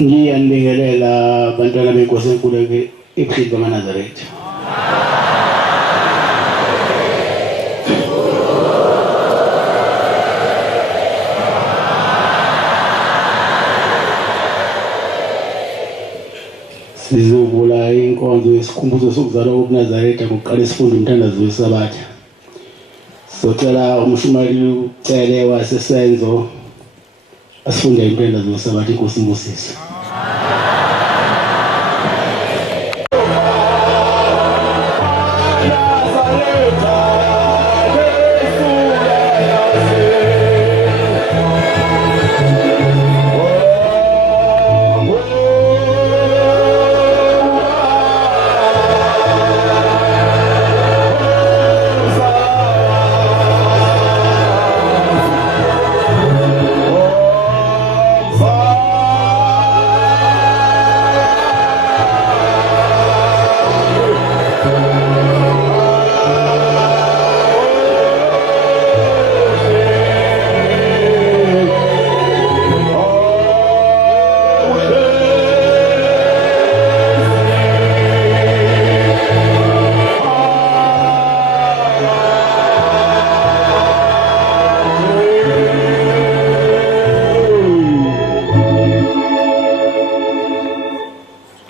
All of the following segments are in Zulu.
Ngiyanibingelela abantwana benkosi enkulu ebuhleli bamaNazaretha. Sizovula inkonzo yesikhumbuzo sokuzalwa kobuNazaretha ngokuqala isifundo umthandazo wesabatha. Socela umshumali ucele wasesenzo asifunde umthandazo wesabatha inkosi imbusise.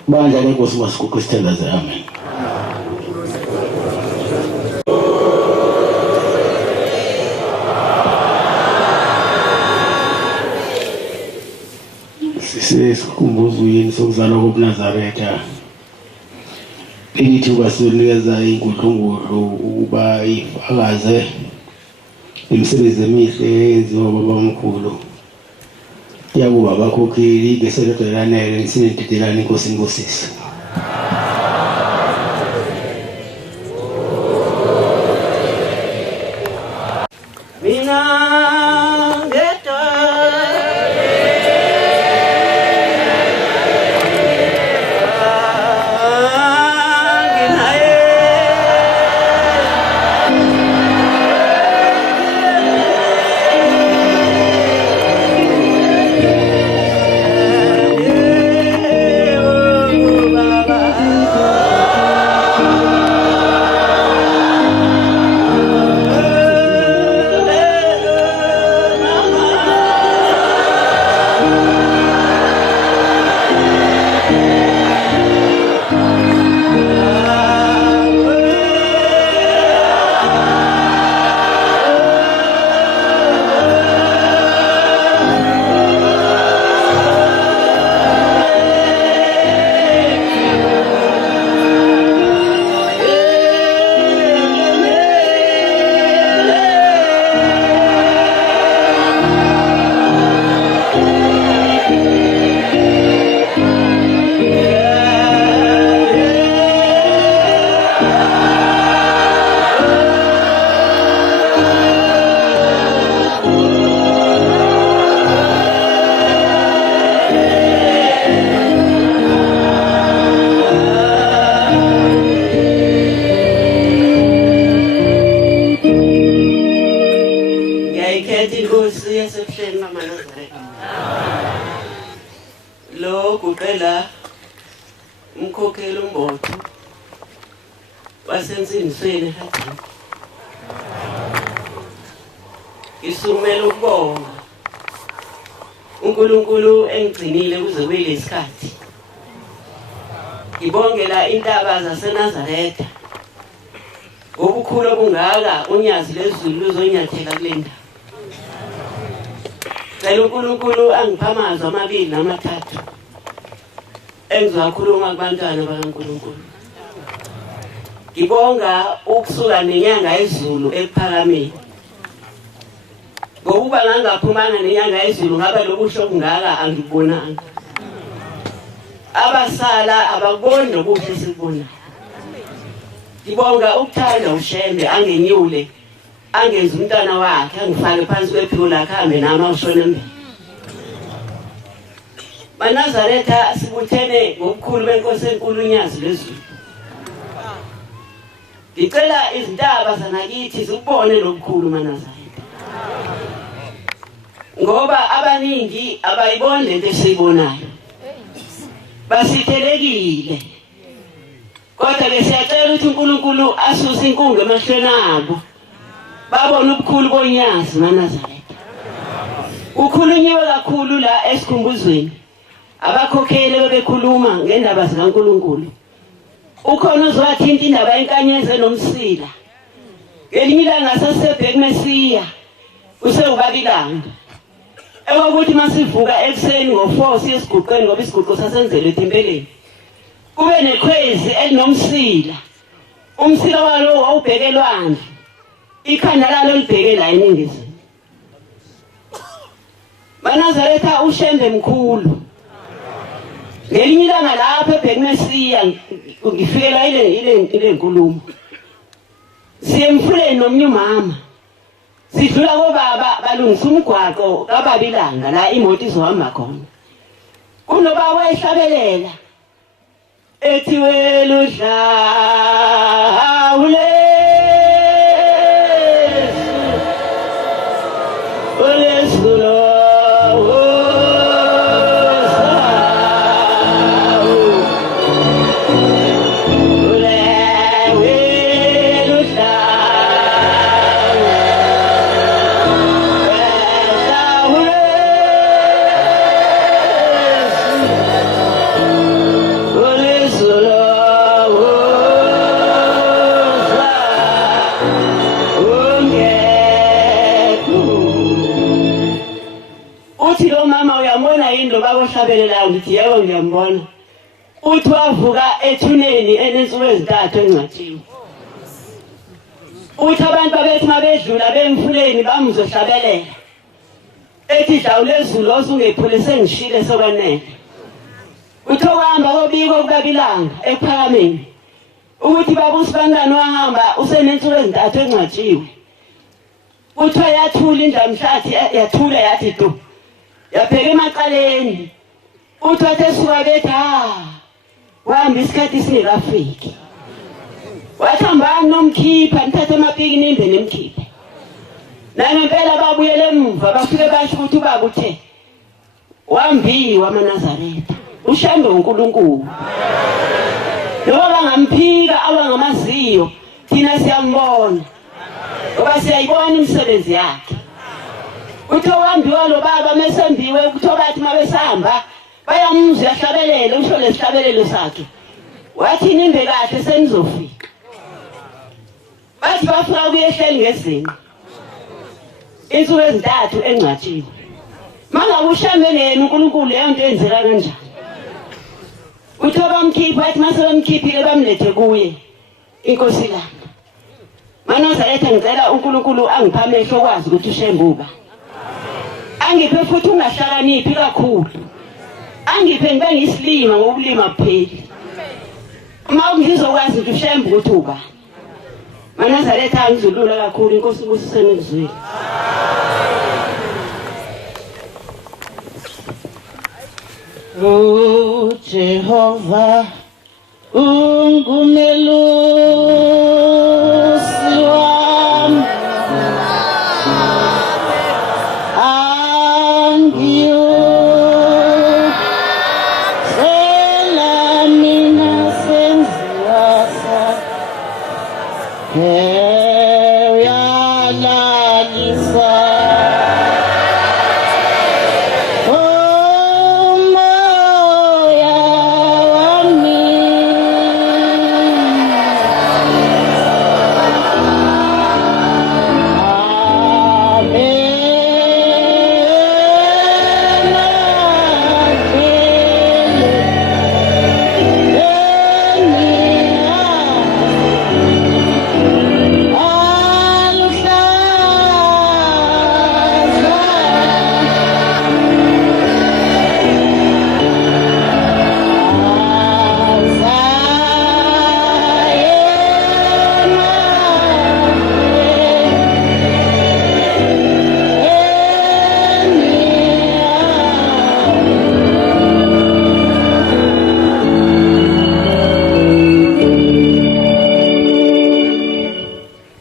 Bandla lenkosi masikuqe isithandaze. Amen. Sisesikhumbuzo sokuzalwa kobuNazaretha. Elithi basinikeza inkudlungudlu ukuba ifakaze imisebenzi emihle eyenziwa babamkhulu. Yakuba abakhokheli beselodelanele sinentetelane inkosi imbusise. Lo kuqela umkhokheli umbotho wasenzinisweni eHadini. Isumela ukubonga uNkulunkulu engigcinile kuze kube lesikhathi. Ngibongela intaba zaseNazaretha. Ngobukhulu obungaka unyazi lezulu luzonyathela kule ndawo. Cela uNkulunkulu angiphamaza amabili namathathu engizokhuluma kubantwana bakaNkulunkulu. Ngibonga ukusuka nenyanga yezulu ekuphakameni. Ngokuba ngangaphumanga nenyanga yezulu ngaba lokusho kungaka angibonanga. Abasala abakuboni lokuhle sikubona. Ngibonga ukuthanda ushembe angenyule angenza umntana wakhe angifake phansi kwephiko lakhe ahambe nami awushona embele. BaNazaretha sibuthene ngokukhulu benkosi enkulu unyazi lezulu. Ngicela izintaba zanakithi zikubone lokukhulu maNazaretha. Ngoba abaningi abayiboni lento esiyibonayo. basithelekile kodwa ke siyacela ukuthi uNkulunkulu asuse inkungu emahlweni abo babona ubukhulu bonyazi maNazaretha ukhulunyiwe kakhulu la esikhumbuzweni abakhokheli bebekhuluma ngendaba zikaNkulunkulu ukhona uzwathinta indaba yenkanyezi nomsila ngelinye ilanga sasebheke Mesiya usewubabilanga ukuthi masivuka ekseni ngo4 siyesiguqeni ngoba isiguqo sasenzelwe eTempeleni kube nekhwezi elinomsila umsila walo wawubhekelwana ikhanda lalo libheke la eningizimu maNazaretha ushembe mkhulu ngelinye ilanga lapha ebheke Mesiya ngifikela ile nkulumo siyemfuleni nomnye umama sidlula kobaba balungisa umgwaqo kaBabilanga la imoto izohamba khona kunoba wayehlabelela ethi weludla ule olesulo bakohlabelela ngithi yebo ngiyambona uthi wavuka ethuneni enensuku ezintathu engcwatshiwe uthi abantu babethi mabedlula bemfuleni bamzohlabelela ethi dlawulezulu osungephule sengishile sokwanele uthi okuhamba kobiko kuBabilanga ekuphakameni ukuthi babusi bangani wahamba usenensuku ezintathu engcwatshiwe uthi yathula indlamhlathi yathula yathi du yabheka emaqaleni uthi wathesuka bethi wahamba isikhathi singekafiki wathambani nomkhipha nithathe amapiki nimbe nemkhipha nangempela babuyele emuva bafike basho ukuthi ubaba uthe wambiwa maNazaretha ushambe uNkulunkulu noma bangamphika abangamaziyo thina siyambona ngoba siyayibona imisebenzi yakhe uthi wambiwa lo baba mesembiwe ukuthi bathi mabesahamba bayamuzwa yahlabelele usho lesihlabelelo sakhe wathi nimbe kahle senizofika bathi bafika ukuyehleli ngezinga insuku ezintathu engcwatshiwe mangabe ushambe ngene uNkulunkulu leyo nto enzeka kanjani uthi bamkhipha bathi mase bamkhiphile bamlethe kuye inkosi langa maNazaretha ngicela uNkulunkulu angipha amehlo okwazi ukuthi ushembuba angiphe futhi ungahlakaniphi kakhulu angiphe ngibe ngisilima ngokulima kuphela uma ngizokwazi ukuthi ushembe ukuthi uba maNazaretha angizulula kakhulu inkosi ubusisene kuzwile O Jehova ungumelusi wami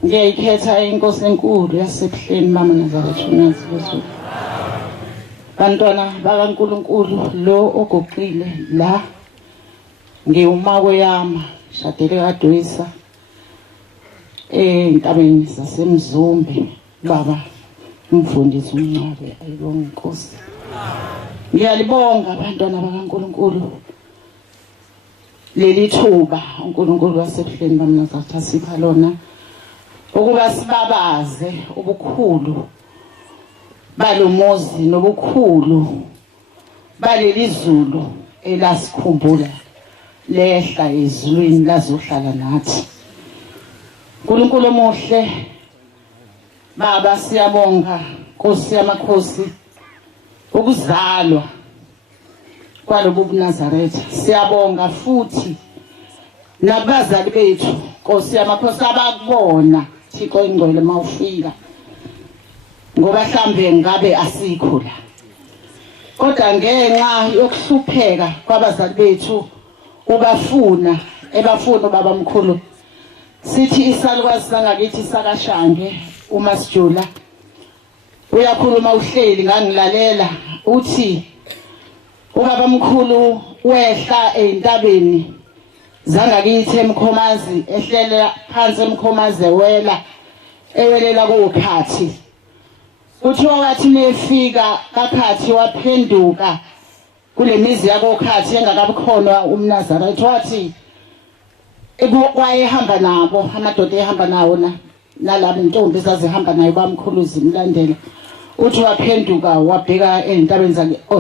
ngiyayikhetha inkosi enkulu yasebuhleni mama Nazaretha uNazaretha bantwana bakaNkulunkulu lo ogoqile la Ngiwuma kweyama shadele kaDwisa entabeni zaseMzumbe baba umfundisi uMncwabe ayibonga inkosi. Ngiyalibonga abantwana bakaNkulunkulu leli thuba uNkulunkulu wasebuhleni bamNazaretha sipha lona ukuba sibabaze ubukhulu balomuzi nobukhulu baleli zulu elasikhumbula lehla ezulwini lazohlala nathi. uNkulunkulu omuhle baba siyabonga Nkosi yamakhosi ukuzalwa kwalobu buNazaretha. Siyabonga futhi nabazali bethu Nkosi yamakhosi abakubona Thixo ingcwele mawufika ngoba mhlambe ngabe asikho la, kodwa ngenxa yokuhlupheka kwabazali bethu ubafuna ubaba mkhulu sithi isalukazi sangakithi sakashange uMasijula uyakhuluma uhleli ngangilalela uthi ubaba mkhulu wehla eintabeni zangakithi eMkhomazi ehlela phansi eMkhomazi ewelela kokhathi. Uthi wathi nefika kakhathi waphenduka kule mizi yakokhathi engakabukhona uMnazaretha wathi wayehamba nabo amadoda ehamba nawo nalabo intombi zazihamba naye bamkhulu zimlandela. Uthi waphenduka wabheka entabeni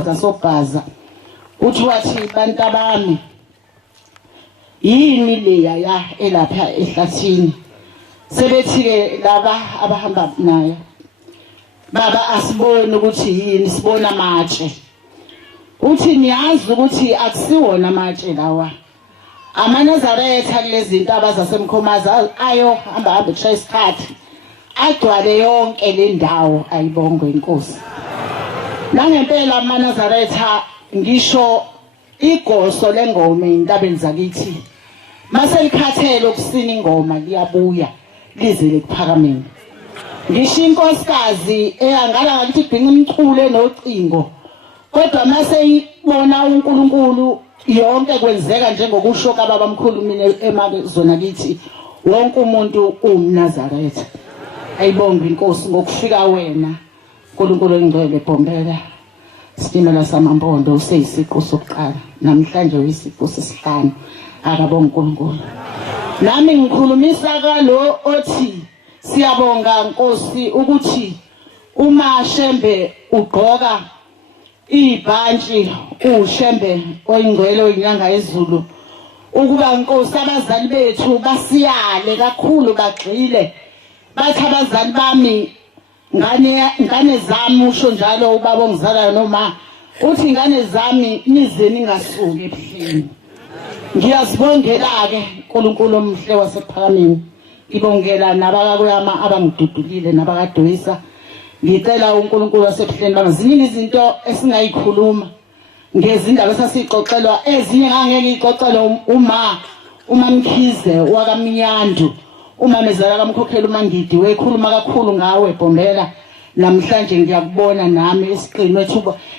zasobhaza uthi wathi bantabami yini leya elapha ehlathini sebethi ke laba abahamba naye baba asibone ukuthi yini, sibona amatshe. Uthi niyazi ukuthi akusiwona amatshe lawa amaNazaretha kulezi intaba zaseMkhomazi ayo hamba kushaya isikhathi agcwale yonke le ndawo. Ayibongwe inkosi. Nangempela amaNazaretha ngisho igoso lengoma entabeni zakithi mase likhathele ukusina ingoma liyabuya lize lekuphakameni. Ngisho inkosikazi eyangala ngathi ibhinqa umculo nocingo, kodwa mase ibona uNkulunkulu yonke kwenzeka njengokusho kababa mkhulu mina emazona kithi wonke umuntu uMnazaretha. Ayibonge inkosi ngokufika wena uNkulunkulu engcwele Bhombela Sitimela samampondo useyisiqu sokuqala namhlanje uyisiqu sesihlanu. Akabonga uNkulunkulu. Nami ngikhulumisa kalo othi siyabonga Nkosi ukuthi uma Shembe ugqoka ibhantshi uShembe oyingcwele oyinyanga ezulu ukuba Nkosi abazali bethu basiyale kakhulu bagxile bathi abazali bami ngane zami usho njalo ubaba ongizalayo noma uthi ingane zami nizeni ngasuki ebuhleni. Ngiyazibongela ke uNkulunkulu omhle wasephakameni. Ngibongela nabakakuyama abangidudulile nabakaDwisa. Ngicela uNkulunkulu wasebuhleni bami ziningi izinto esingayikhuluma ngezindaba esasixoxelwa ezinye ngangeke ngixoxele uma Mkhize wakaMnyandu umamezala kaMkhokheli uMangidi wekhuluma kakhulu ngawe Bhombela. Namhlanje ngiyakubona nami esiqinwe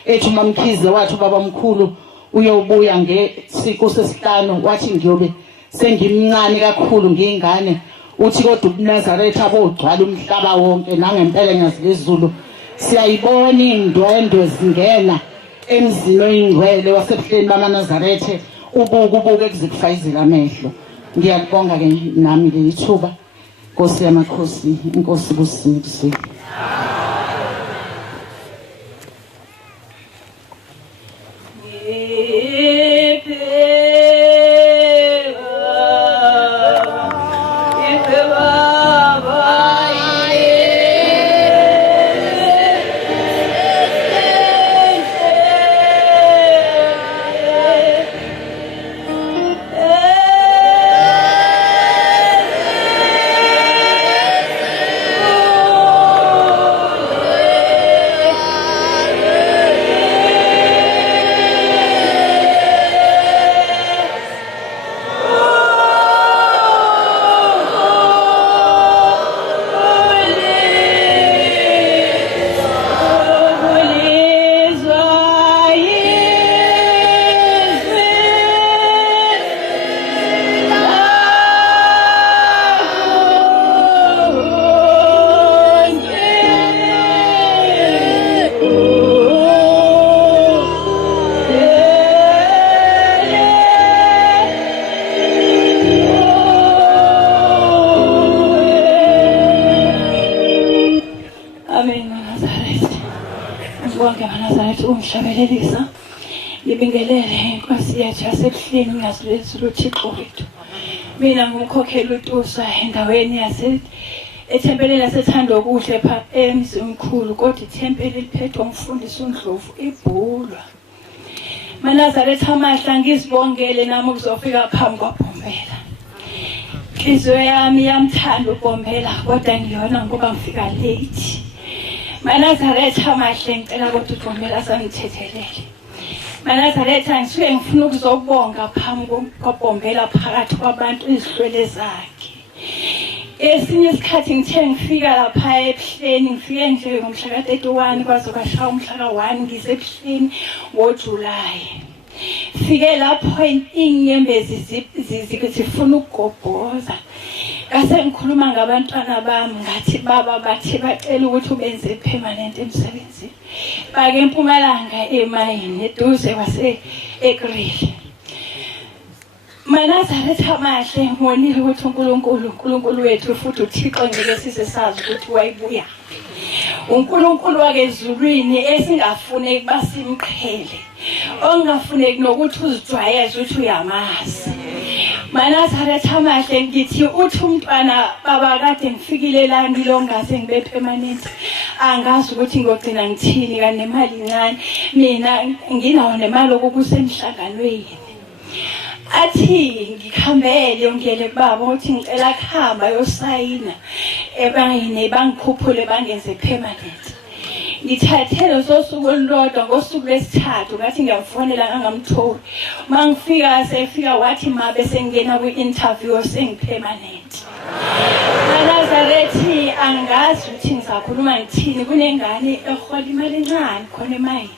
ethu uMamkhize wathi ubaba mkhulu uyobuya ngesiqu sesihlanu wathi ngiyobe sengimncane kakhulu ngingane. Uthi kodwa uNazaretha abogcwala umhlaba wonke nangempela ngiyazizulu siyayibona indwendwe zingena emzini oyingcwele wasebuhleni bamaNazaretha ubuke ekuzikufayizela amehlo. Ngiyakubonga ke nami leli thuba Nkosi yamakhosi inkosi busindise. Shabelelisa. Ngibingelele inkosi yethu yasebuhleni ngazulezulu uThixo wethu. Mina ngumkhokheli uTusa endaweni yase ethempelini lasethanda okuhle pha emzini omkhulu kodwa ithempeli liphethwe umfundisi uNdlovu ibhulwa. Manazaretha amahla ngizibongele nami ukuzofika phambi kwaBhombela. Inhliziyo yami yamthanda uBhombela kodwa ngiyona ngoba ngifika late. Manazaretha amahle ngicela ukuthi uBhombela sangithethelele. Manazaretha ngisuke ngifuna ukuzobonga phambi kwaBhombela phakathi kwabantu izihlwele zakhe. Esinye isikhathi ngithe ngifika lapha ebuhleni ngifike nje ngomhla ka-31 kwaze kwashaya umhla ka-1 ngisebuhleni ngoJulayi. Fike lapho inyembezi zifuna ukugobhoza. Ngase ngikhuluma ngabantwana bami ngathi baba bathi bacela ukuthi ubenze permanent emsebenzini. Bake eMpumalanga emayini eduze kwase-Ekreli. Manazaretha amahle ngonile ukuthi uNkulunkulu wethu futhi uThixo ngeke size sazi ukuthi wayibuya. uNkulunkulu wakezulwini esingafune ukuba simqhele. Ongafuneki nokuthi uzijwayeze ukuthi uyamazi. Manazaretha amahle ngithi uthi umntwana baba kade ngifikile la ngilongaze ngibe permanent. Angazi ukuthi ngogcina ngithini kanti nemali incane. Mina nginawo nemali okusemhlanganweni. Athi ngikhambele ngiyele kubaba ukuthi ngicela kuhamba yosayina ebayini bangikhuphule bangenze permanent. Ngithathele sosuku olulodwa ngosuku lwesithathu ngathi ngiyamfonela ngamtholi. Mangifika sefika wathi mabe sengena kwi-interview sengipermanent. Nazarethi angazi ukuthi ngizakhuluma ngithini kunengane ehola imali encane khona emayini.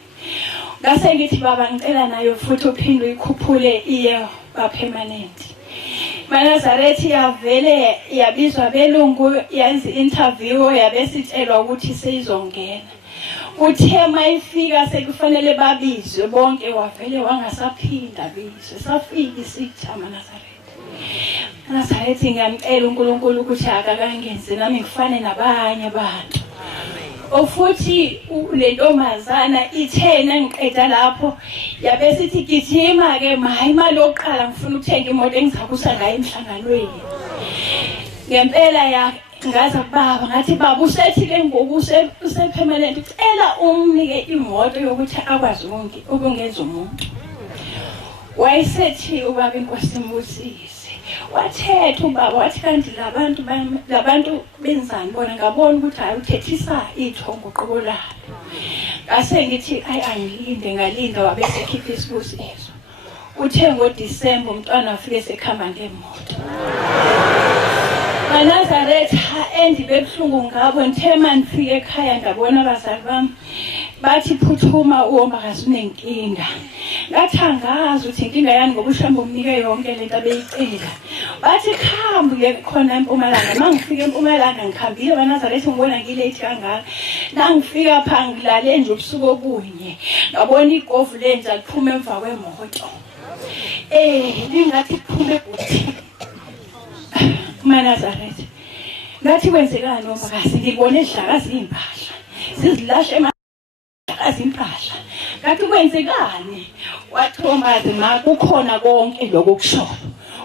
Ngase ngithi baba ngicela nayo futhi uphinde uyikhuphule iye ba permanent. Nazarethi yavele yabizwa belungu yenza interview yabesitshelwa ukuthi seyizongena. Uthe mayifika sekufanele babizwe bonke wavele wangasaphinda bizwe. Safika isijama Nazarethi ngiyamcela uNkulunkulu ukuthi akakangenze nami ngifane nabanye abantu. Ofuthi le ntombazana ithena ngiqeda lapho yabe sithi gijima ke mayi imali yokuqala ngifuna ukuthenga imoto engizakusa ngayo emhlanganweni. Ngempela ngaza kubaba ngathi baba usethi ke ngoku usepermanent ucela umnike imoto yokuthi akwazi ukungenza umuntu. Wayesethi ubaba inkosi imbusise. Wathetha ubaba wathi kanti labantu benzani bona ngabona ukuthi hayi uthethisa ithongo qobolalo. Ngase ngithi angilinde ngalinda wabe sekhipha isibusiso. Uthe ngoDisemba umntwana afike esekhamba ngemoto. Nazaretha endibebuhlungu ngabo ngithema ngifike ekhaya ndabona abazali bami bathi phuthuma uwombakazi unenkinga. Ngathi angazi ukuthi inkinga yani ngoba ushamba umnike yonke lento abeyicela. Bathi khamba uye khona eMpumalanga. Mangifika eMpumalanga ngikhambile Nazaretha ngibona ngilate kangaka. Nangifika pha ngilale nje ubusuku obunye. Ngabona igovu lenza liphuma emva kwemoto. Lingathi kuphume ebuthi. Nazaretha ngathi kwenzekani umbakazi ngibone idlakazi impahla sizilashe emakazi impahla ngathi kwenzekani wathomazi ma kukhona konke lokho kusho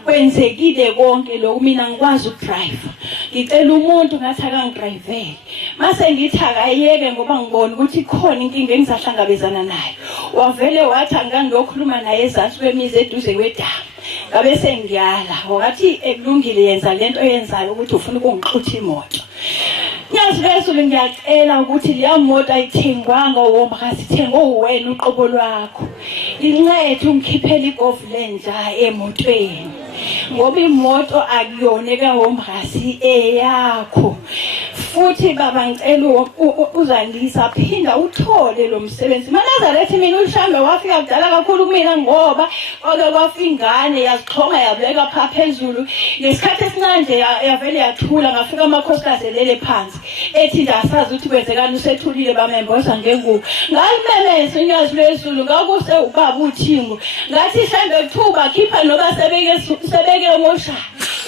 kwenzekile konke lokho mina ngikwazi ukudrive ngicela umuntu ngathi akangidrivele mase ngithi akayeke ngoba ngibona ukuthi khona inkinga engizahlangabezana nayo wavele wathi angangiyokhuluma naye ezansi kwemizi eduze kwedamu. Ngabe sengiyala wathi ekulungile yenza lento oyenzayo ukuthi ufuna ukungixutha imoto. Ngiyazivesule ngiyacela ukuthi leya moto ayithengwanga uwombakazi ithengwe uwena uqobo lwakho. Incede ungikhiphele igovu lenja emotweni. Ngoba imoto akuyona kawombakazi eyakho. Futhi baba ngicela uzandisa phinda uthole lo msebenzi. Nazarethi mina uShambe wafika kudala kakhulu kumina ngoba oke kwafika ingane yazixhonga yabeka pha phezulu. Ngesikhathi esincane nje yavele yathula ngafika amakhosikazi elele phansi. Ethi ndasazi ukuthi kwenzekani usethulile bamemboza ngengubo. Ngalimemeza unyazi lwezulu ngakuse ubaba uThingo. Ngathi Shambe kuthuba khipha noba sebeke umosha.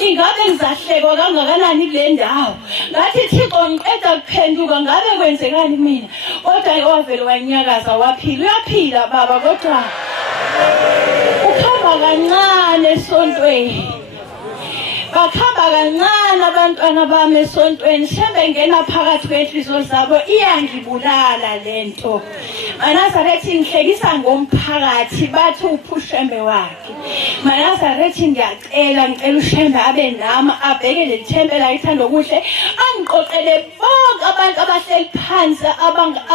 ingabe ngizahlekwa kangakanani kule ndawo ngathi Thixo ngiqeda kuphenduka ngabe kwenzekani mina kodwa wavele wanyakaza waphila uyaphila baba kodwa ukhamba kancane esontweni bakhamba kancane abantwana bami esontweni shembe ngena phakathi kwenhliziyo zabo iyangibulala lento Manazarethi ngihlekisa ngomphakathi bathi uphushembe wakhe Manazarethi ngiyacela ushembe abe nami abheke le thempe la ithanda okuhle angiqoqele bonke abantu abahleli phansi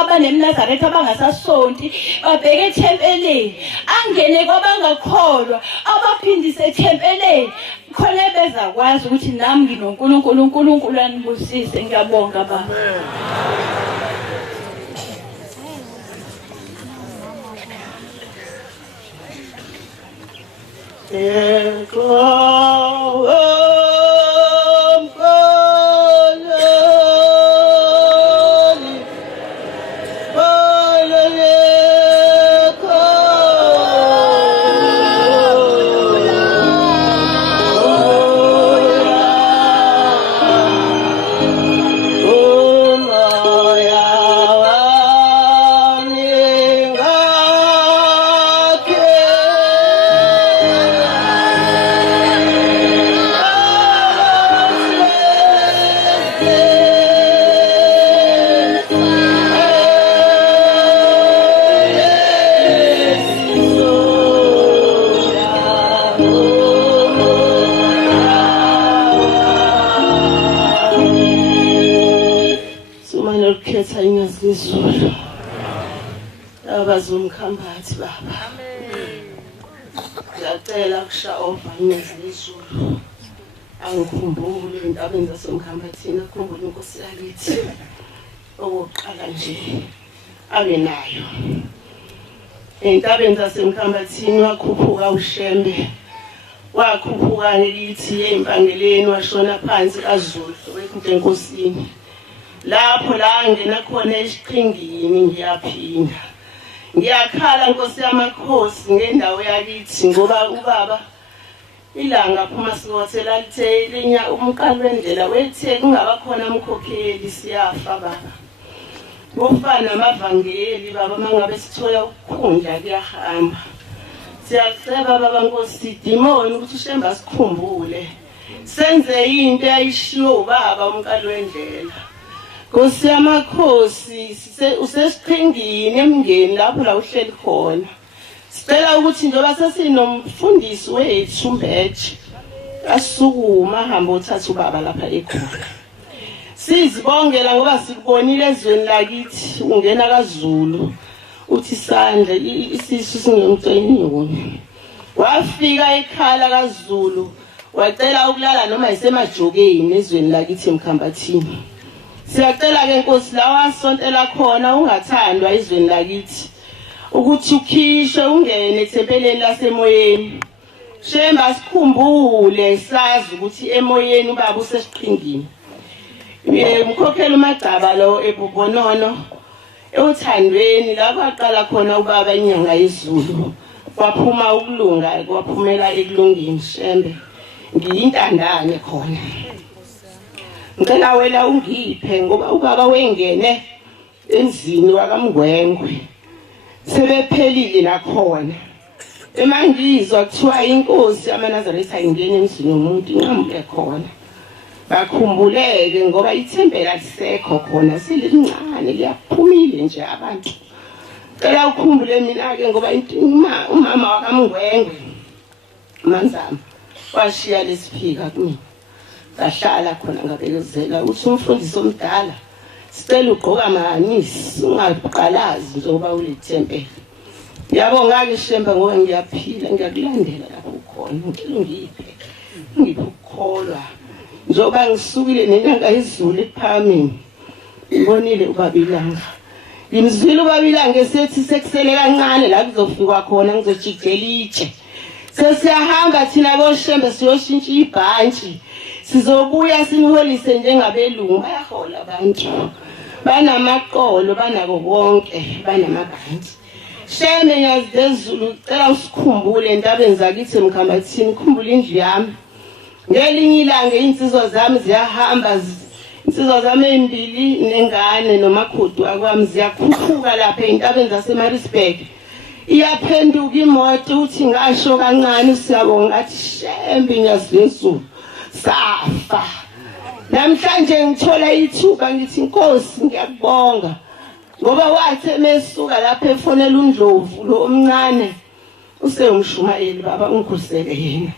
abanemnazarethi abangasasonti babheke ethempeleni angene kwabangakholwa abaphindise ethempeleni khona bezakwazi ukuthi nami nginoNkulunkulu uNkulunkulu anibusise ngiyabonga baba abazumkhambathi baba ngiyacela kusha ovanyezizulu angikhumbule intabeni zasemkhambathini akhumbule inkosi yakithi okokuqala nje abe nayo entabeni zasemkhambathini wakhuphuka ushembe wakhuphuka lithi empangeleni washona phansi kaZulu wethi enkosini lapho la ngena khona esiqhingini ngiyaphinda ngiyakhala Nkosi yamakhosi ngendawo yakithi ngoba ubaba ilanga phuma sikhothela lithe linya umqalo wendlela wethe kungaba khona umkhokheli siyafa baba bofana amavangeli baba mangabe sithola ukukhundla kuyahamba siyacela baba Nkosi demoni ukuthi ushemba sikhumbule senze into ayishiwo ubaba umqalo wendlela Nkosi yamakhosi usesiqhingini emngeni lapho la uhleli khona sicela ukuthi njengoba sesinomfundisi wethu uMbeje asukuma hamba uthatha ubaba lapha ekhona sizibongela ngoba sikubonile ezweni lakithi ungena kaZulu uthi isandla isisu singemceniwe wafika ekhala kaZulu wacela ukulala noma isemajokeni ezweni lakithi emkhambathini siyacela ke Nkosi la wasontela khona ungathandwa ezweni lakithi ukuthi ukhishwe ungene ethempeleni lasemoyeni shemba sikhumbule sazi ukuthi emoyeni ubaba usesiqhingini umkhokheli uMagcaba lo ebubonono ewuthandweni la kwaqala khona ubaba inyanga yezulu waphuma ukulunga kwaphumela ekulungeni shembe ngiyintandane khona ngicela wena ungiphe ngoba ubaba wengene emzini wakamngwengwe sebephelile nakhona emangizwa kuthiwa inkosi yamaNazaretha ingene emzini womuntu inqamuke khona bakhumbuleke ngoba ithembela lisekho khona silincane liyaphumile nje abantu cela ukhumbule mina ke ngoba umama wakamngwengwe uManzama washiya lesiphika kimi ngahlala khona ngabekezela uthi umfundisi omdala sicela ugqoka amanisi ungaqalazi njengoba ulithempele yabonga ke shemba ngoba ngiyaphila ngiyakulandela lapho ukhona ngicela ngiphe ukukholwa njengoba ngisukile nenyanga yezulu ephamini ngibonile ubabilanga ngimzwile ubabilanga esethi sekusele kancane la kuzofikwa khona ngizojikela itshe sesiyahamba thina boshembe siyoshintsha ibhantshi sizobuya siniholise njengabelungu bayahola abantu banamaqolo banako konke banamabhantshi sheme ngiyazizulu cela usikhumbule entabeni zakithi emkhambathini ukhumbule indlu yami ngelinye ilanga insizwa zami ziyahamba insizwa zami ezimbili nengane nomakhudu akwami ziyakhuphuka lapha entabeni zaseMaritzburg iyaphenduka imoto uthi ngasho kancane siyabonga ngathi shembe ngiyazizulu safa namhlanje ngithola ithuba ngithi Nkosi ngiyakubonga ngoba wathi emesuka lapha efonela uNdlovu lo omncane useyumshumayeli baba ungikhusele yena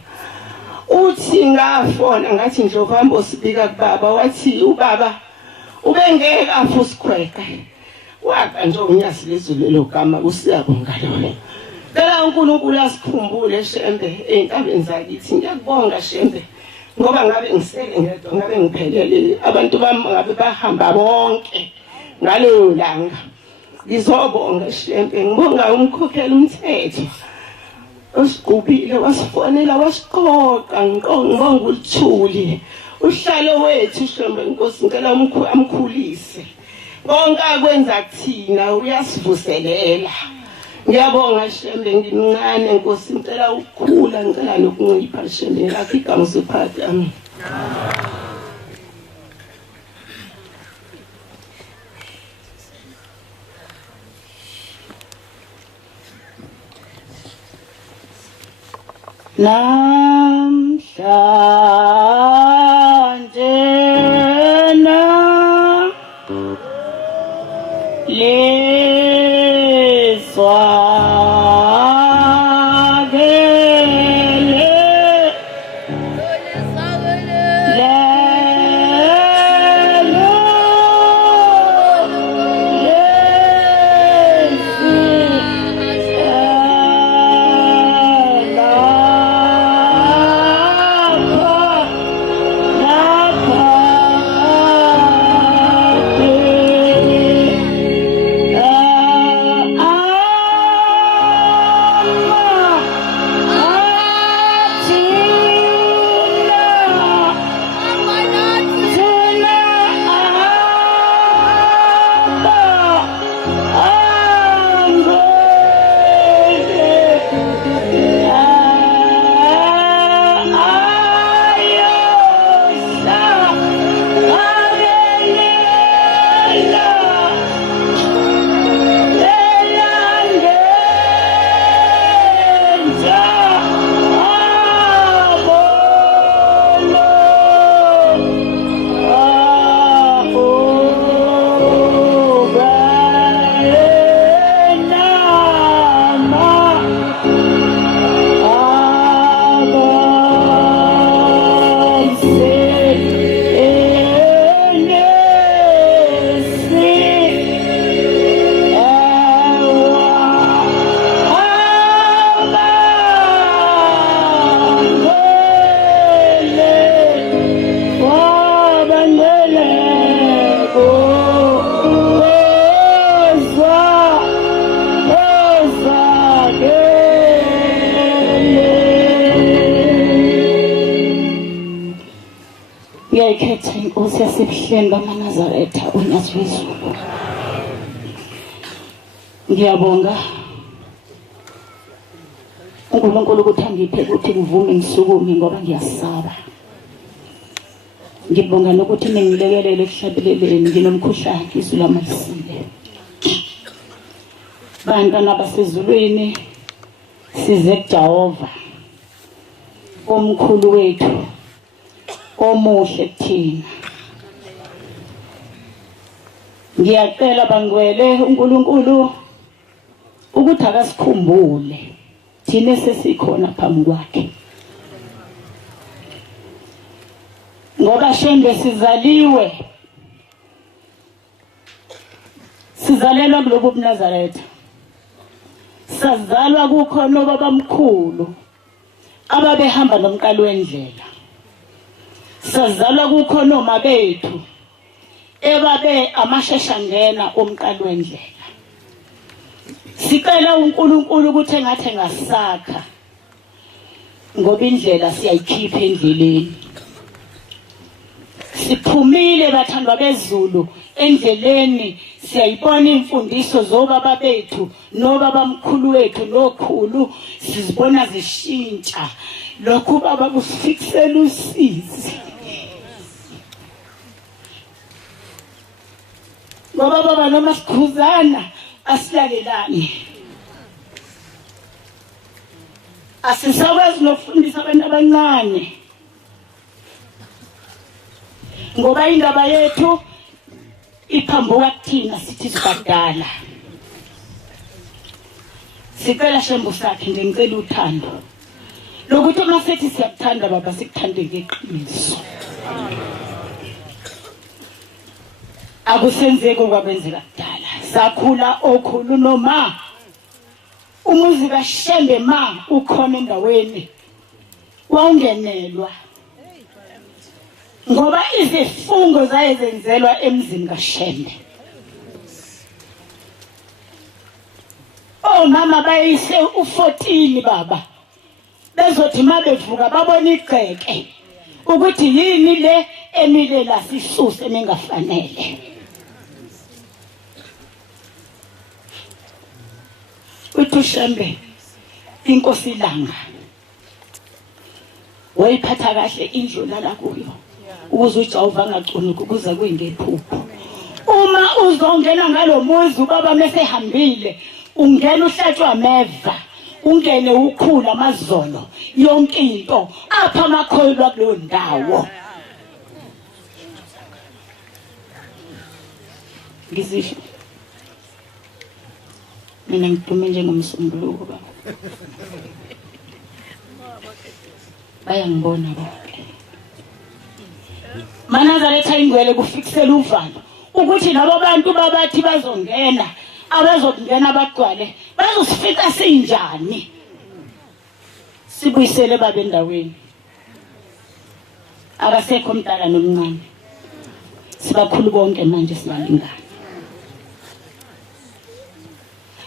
uthi ngafona ngathi Ndlovu hamba usibika kubaba wathi ubaba ubengeke afusikhweka waka nje unyasi lezulu lokama usiyabonga lo Cela uNkulunkulu asikhumbule Shembe eintabeni zakithi ngiyakubonga Shembe ngoba ngabe ngisele ngedwa ngabe ngiphelele abantu bami ngabe bahamba bonke ngalo langa ngizobonga Shembe ngibonga umkhokheli umthetho usigubile wasifonela wasiqoqa ngibonga uLthuli uhlalo wethu Shembe Nkosi ngicela amkhulise konke akwenza kuthina uyasivuselela ngiyabonga Shembe ngimncane Nkosi ngicela ukukhula ngicela nokuncipha Shembe ngakho igama siphathe amen namhlanje na leswa ngiyayikhetha inkosi yasebuhleni bamaNazaretha uNyazizulu ngiyabonga uNkulunkulu ukuthi angiphe ukuthi ngivume ngisukume ngoba ngiyasaba ngibonga nokuthi ningilekelele ekuhlabeleleni nginomkhuhlane izulu amalisile bantwana basezulwini size kuJehova omkhulu wethu omuhle kuthina ngiyacela bangwele uNkulunkulu ukuthi akasikhumbule thina sesikhona phambi kwakhe ngoba Shembe sizalelwa kulobu buNazaretha sazalwa kukhona obabamkhulu ababehamba nomqalo wendlela sazalwa kukhona oma bethu ebabe amasheshangena omqalo wendlela sicela uNkulunkulu ukuthi engathi ngasakha ngoba indlela siyayikhipha endleleni siphumile bathandwa bezulu endleleni siyayibona imfundiso zobaba bethu nobaba mkhulu wethu nokhulu sizibona zishintsha lokhu baba kusifikisela usizi ngoba baba noma sikhuzana asilalelani asisakwazi nokufundisa abantu abancane ngoba indaba yethu iphambuka kuthina sithi sibadala sicela shembu sakhe nje ngicela uthando lokuthi uma sithi siyakuthanda baba sikuthande ngeqiniso akusenzeki okwabenzeka kudala sakhula okhulu noma umuzi kaShembe ma ukhona endaweni wawungenelwa ngoba izifungo zayezenzelwa emzini kaShembe mama bayise u14 baba bezothi mabevuka babona igceke ukuthi yini le emile la sisuse nengafanele uThushembe inkosi ilanga wayiphatha kahle indlu lala kuyo ukuze uJehova angacunuki ukuze kuyingephupho uma uzongena ngalomuzi ubaba mesehambile ungena uhlatshwa ameva ungene ukhula amazolo yonke into apha amakholwa kuleyo ndawo ngizisho mina ngiphume njengomsombuluko baba bayangibona bonke MaNazaretha ingwele kufikisela uvalo ukuthi labo bantu babathi bazongena abazokungena abagcwale bazosifika sinjani sibuyisele babe endaweni akasekho umdala nomncane sibakhulu bonke manje sibalingana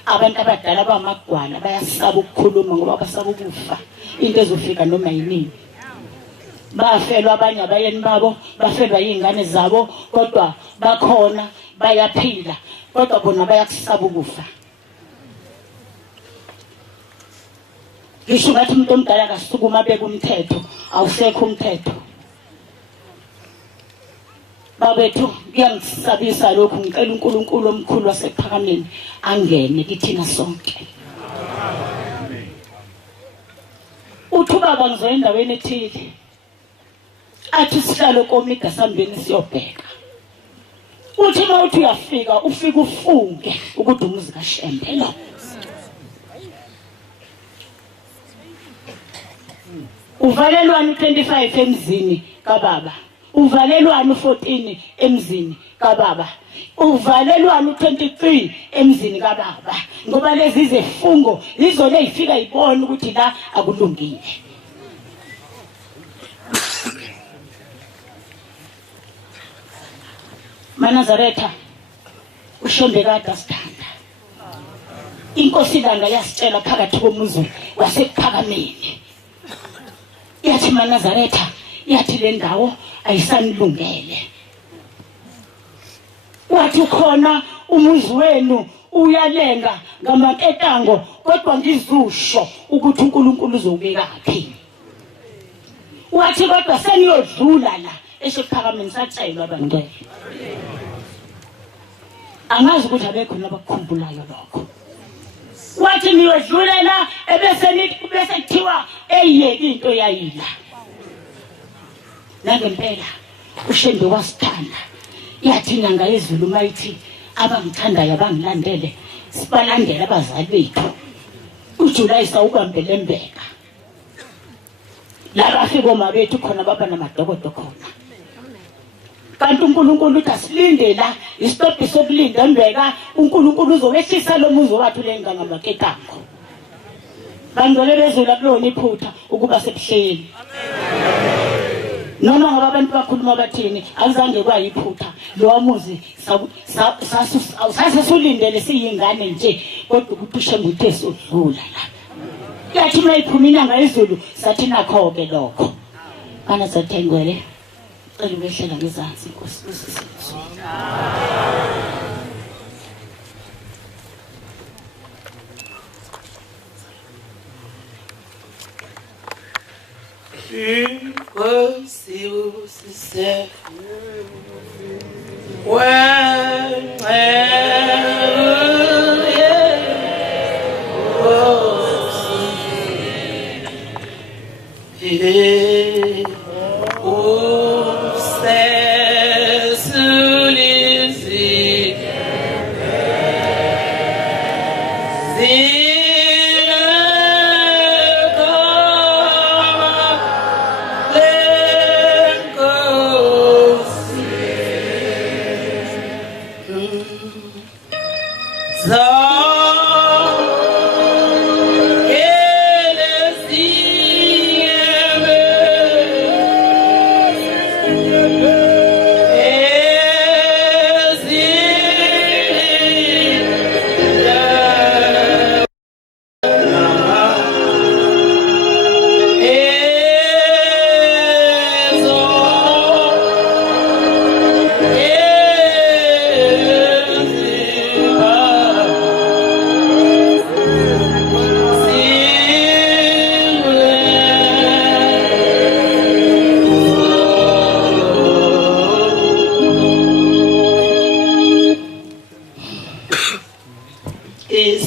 abantu abadala bamagwala bayasaba ukukhuluma ngoba basaba ukufa into ezofika noma yinini bafelwa abanye abayeni babo bafelwa izingane zabo kodwa bakhona bayaphila kodwa bona bayakusaba ukufa ngisho ngathi umuntu omdala akasukuma beka umthetho awusekho umthetho babethu kuyangisabisa lokhu ngicela uNkulunkulu omkhulu wasephakameni angene kithina sonke uthi baba ngizoya endaweni ethile athi sihlalo komida sambeni siyobheka uthi mawuthi uyafika ufika ufunge ukuthi umuzi kaShembe lo uvalelwana 25 emzini kababa uvalelwana 14 emzini kababa uvalelwana 23 emzini kababa ngoba lezi izifungo izole ifika ibona ukuthi la akulungile MaNazaretha uShembe kade asithanda inkosi ilanga yasitshela phakathi komuzi wasephakameni yathi MaNazaretha yathi le ndawo ayisanilungele wathi khona umuzi wenu uyalenga ngamaketango kodwa ngizusho ukuthi uNkulunkulu uzobekaphi wathi kodwa seniyodlula la esephakameni satshelwa abangcwele angazi ukuthi abekhona abakukhumbulayo lokho wathi niyodlulela bese kuthiwa eyiyeki into yayila nangempela uShembe wasithanda yathi inyanga yezulu mayithi abangithandayo abangilandele sibalandela abazali bethu uJuly sawubambele embeka la bafika omabethu khona baba namadokodo khona kanti uNkulunkulu uthi asilinde la istop sokulinda embeka uNkulunkulu uzowehlisa lo muzi wathu lenga ngamaketango bangcwele bezulu kulona iphutha ukuba sebuhleli noma ngoba abantu bakhuluma bathini azange kwayiphutha lo muzi sasesulindele siyingane nje kodwa ukuthi uShembe uthe sodlula la yathi mayiphuma inyanga yezulu sathi nakho ke lokho MaNazaretha ingwele cela ubehlela ngezansi Nkosi usisize. Inkosi usisize.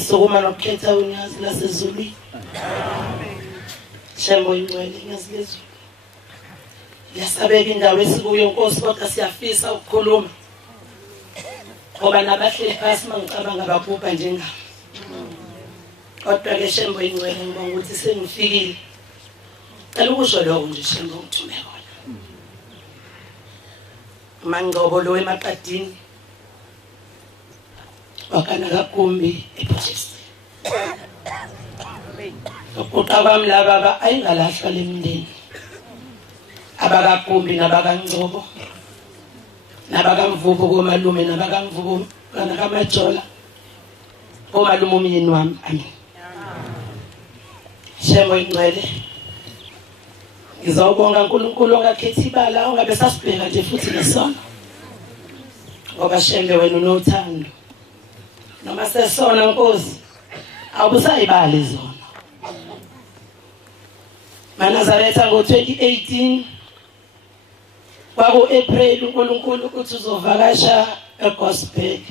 Sokuma nokukhetha unyazi lasezulwini. Shembo ingcwele inyazi lezulu. Yasabeka indawo esikuyo Nkosi kodwa siyafisa ukukhuluma. Ngoba nabahleli phasi mangicabanga babubha njengami. Kodwa ke Shembo ingcwele ngibonga ukuthi sengifikile. Cela ukusho lokho nje Shembo ngithume khona. Mangcobo lo emaqadini. Wakana kakumbi ePorchester. Ukuqabam laba ayingalahlwa lemindeni. Abakakumbi nabakangcobo. Nabakamvubo komalume nabakamvubo kana kamajola. Komalume umyeni wami amen. Shembo ingcwele. Ngizawubonga uNkulunkulu ongakhethi ibala ongabe sasibheka nje futhi nesona. Ngoba Shembe wena unothando. Noma sesona Nkosi awubusayibali zona. Manazaretha ngo-2018 kwaku-April uNkulunkulu uthi uzovakasha eGosberg.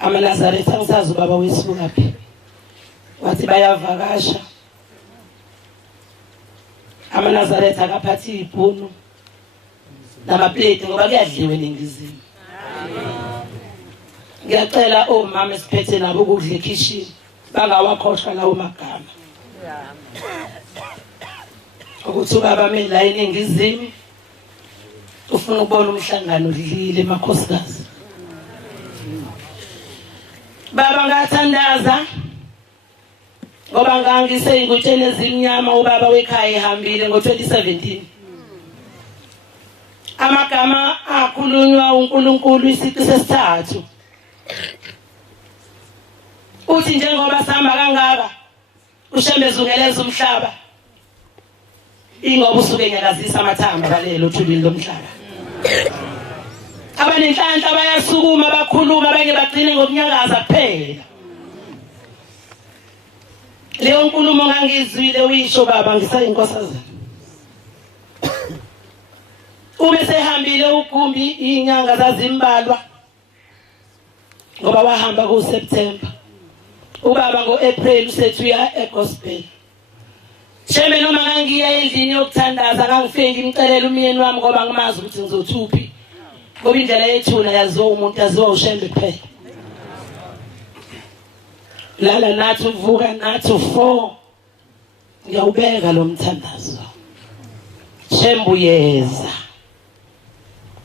AmaNazaretha ngisazi ubaba wesibukaphi. Wathi bayavakasha. AmaNazaretha akaphathi ibhunu namaplate ngoba kuyadliwe eNingizimu. Ngiyacela omama esiphethe nabo ukudla ekitchen bangawakhohlwa lawo magama. Ukuthi ubaba mina la eNingizimu ufuna ukubona umhlangano udlile emakhosikazi. Baba ngathandaza ngoba ngangiseyingutsheni ezimnyama ubaba wekhaya ehambile ngo-2017. Amagama akhulunywa uNkulunkulu isiqi sesithathu. Uthi njengoba sihamba kangaka ushembezungeleza umhlaba. Ingoba usuke nyakazisa amathamba balelo thulini lomhlaba. Abanenhlanhla bayasukuma bakhuluma abanye bagcine ngokunyakaza kuphela. Leyo nkulumo ngangizwile uyisho baba ngisayinkosazi. Ube sehambile uGumbi inyanga zazimbalwa. Ngoba wahamba kuSeptember. Ubaba ngoApril usethi uya eGospel. Shembe noma ngangiya endlini yokuthandaza ngangifike ngimcelela umyeni wami ngoba ngimazi ukuthi ngizothuphi. Ngoba indlela yethuna yaziwa umuntu aziwa uShembe kuphela. Lala nathi uvuka nathi 4 ngiyawubeka lo mthandazo. Shembe uyeza.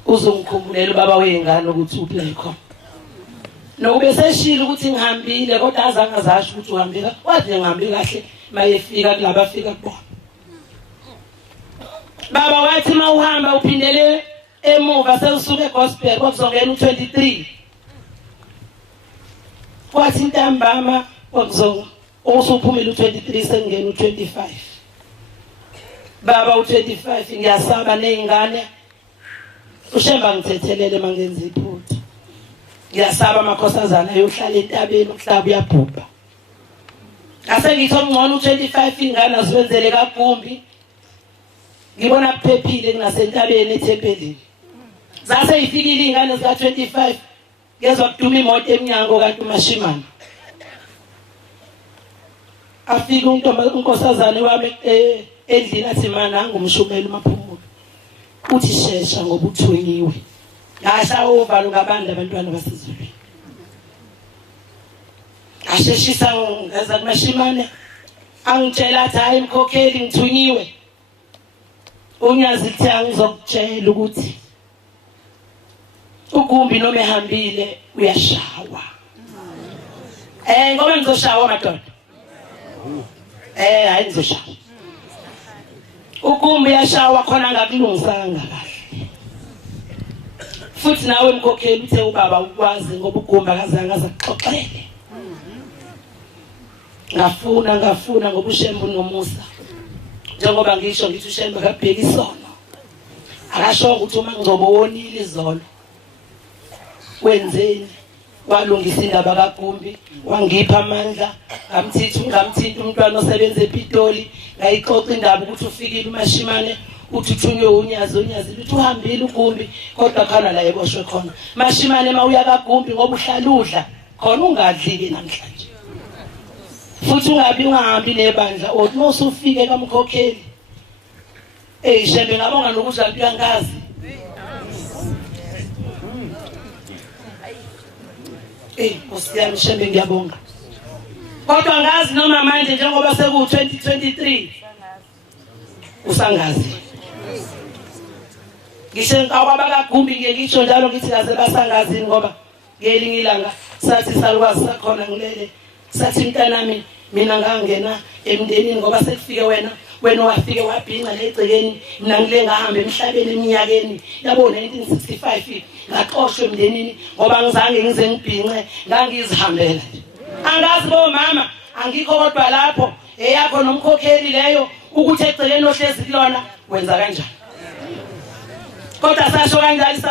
Uzongikhumbula ubaba wengane ukuthi uphile khona. Nokube seshilo ukuthi ngihambile kodwa azange azasho ukuthi uhambile. Wathi ngihambe kahle mayefika kulaba afika kubona. Baba wathi mawuhamba uphindele emuva sewusuke eGospel kwakuzongena u23. Kwathi intambama kwakuzonga usuphumile u23 sengena u25. Baba u25 ngiyasaba nezingane ushemba ngithethelele mangenza iphutha ngiyasaba amakhosazana ayohlala entabeni umhlaba uyabhubha ase ngithi ongcono u25 ingane azwenzele kaGumbi ngibona kuphephile kunasentabeni eThempelini zase ifikile ingane zika 25 ngezwe kuduma imoto eminyango kanti uMashimane afika unkosazane wami endlini athi mana ngumshumela uMaphumulo uthi shesha ngoba uthunyiwe ngasha uvalo ngabanda abantwana basezulwini asheshisa ngaza kuMashimane angitshela athi hayi mkhokheli ngithunyiwe unyazi lithi angizokutshela ukuthi uGumbi noma ehambile uyashawa ngoba ngizoshawa madoda hayi ngizoshawa uGumbi uyashawa khona ngakulungisanga kahle futhi nawe mkhokheli uthe ubaba ukwazi ngoba uGumbi akazange azakuxoxele ngafuna ngoba uShembu noMusa njengoba ngisho ngithi uShembu akabheka isono akasho ukuthi uma ngizobe wonile izolo wenzeni walungisa indaba kaGumbi wangipha amandla ngamthinta umntwana osebenza ePitoli ngayixoxa indaba ukuthi ufikile uMashimane uthi uthunywe unyazi uthi uhambile uGumbi kodwa khona la eboshwe khona Mashimane mawuya kaGumbi ngoba uhlaludla khona ungadlike namhlanje futhi ungahambi nebandla othi mosufike kaMkhokheli Shembe ngabonga nokuthi abantu yangazi Nkosiyami Shembe ngiyabonga kodwa ngazi noma manje njengoba seku 2023 usangazi ngisho ngawaba kaGumbi ngisho njalo ngithi kaze basangazini ngoba ngelinye ilanga sathi salukwazi sakhona ngilele sathi mntanami mina ngangena emndenini ngoba sekufike wena wafike wabhinqa legcekeni mina ngile ngahamba emhlabeni eminyakeni yabo 1965 ngaxoshwe emndenini ngoba ngizange ngize ngibhinqe ngangizihambela angazi bo mama angikho kodwa lapho eyakho nomkhokheli leyo ukuthi egcekeni ohlezi kulona wenza kanjani kodwa sasho kanjani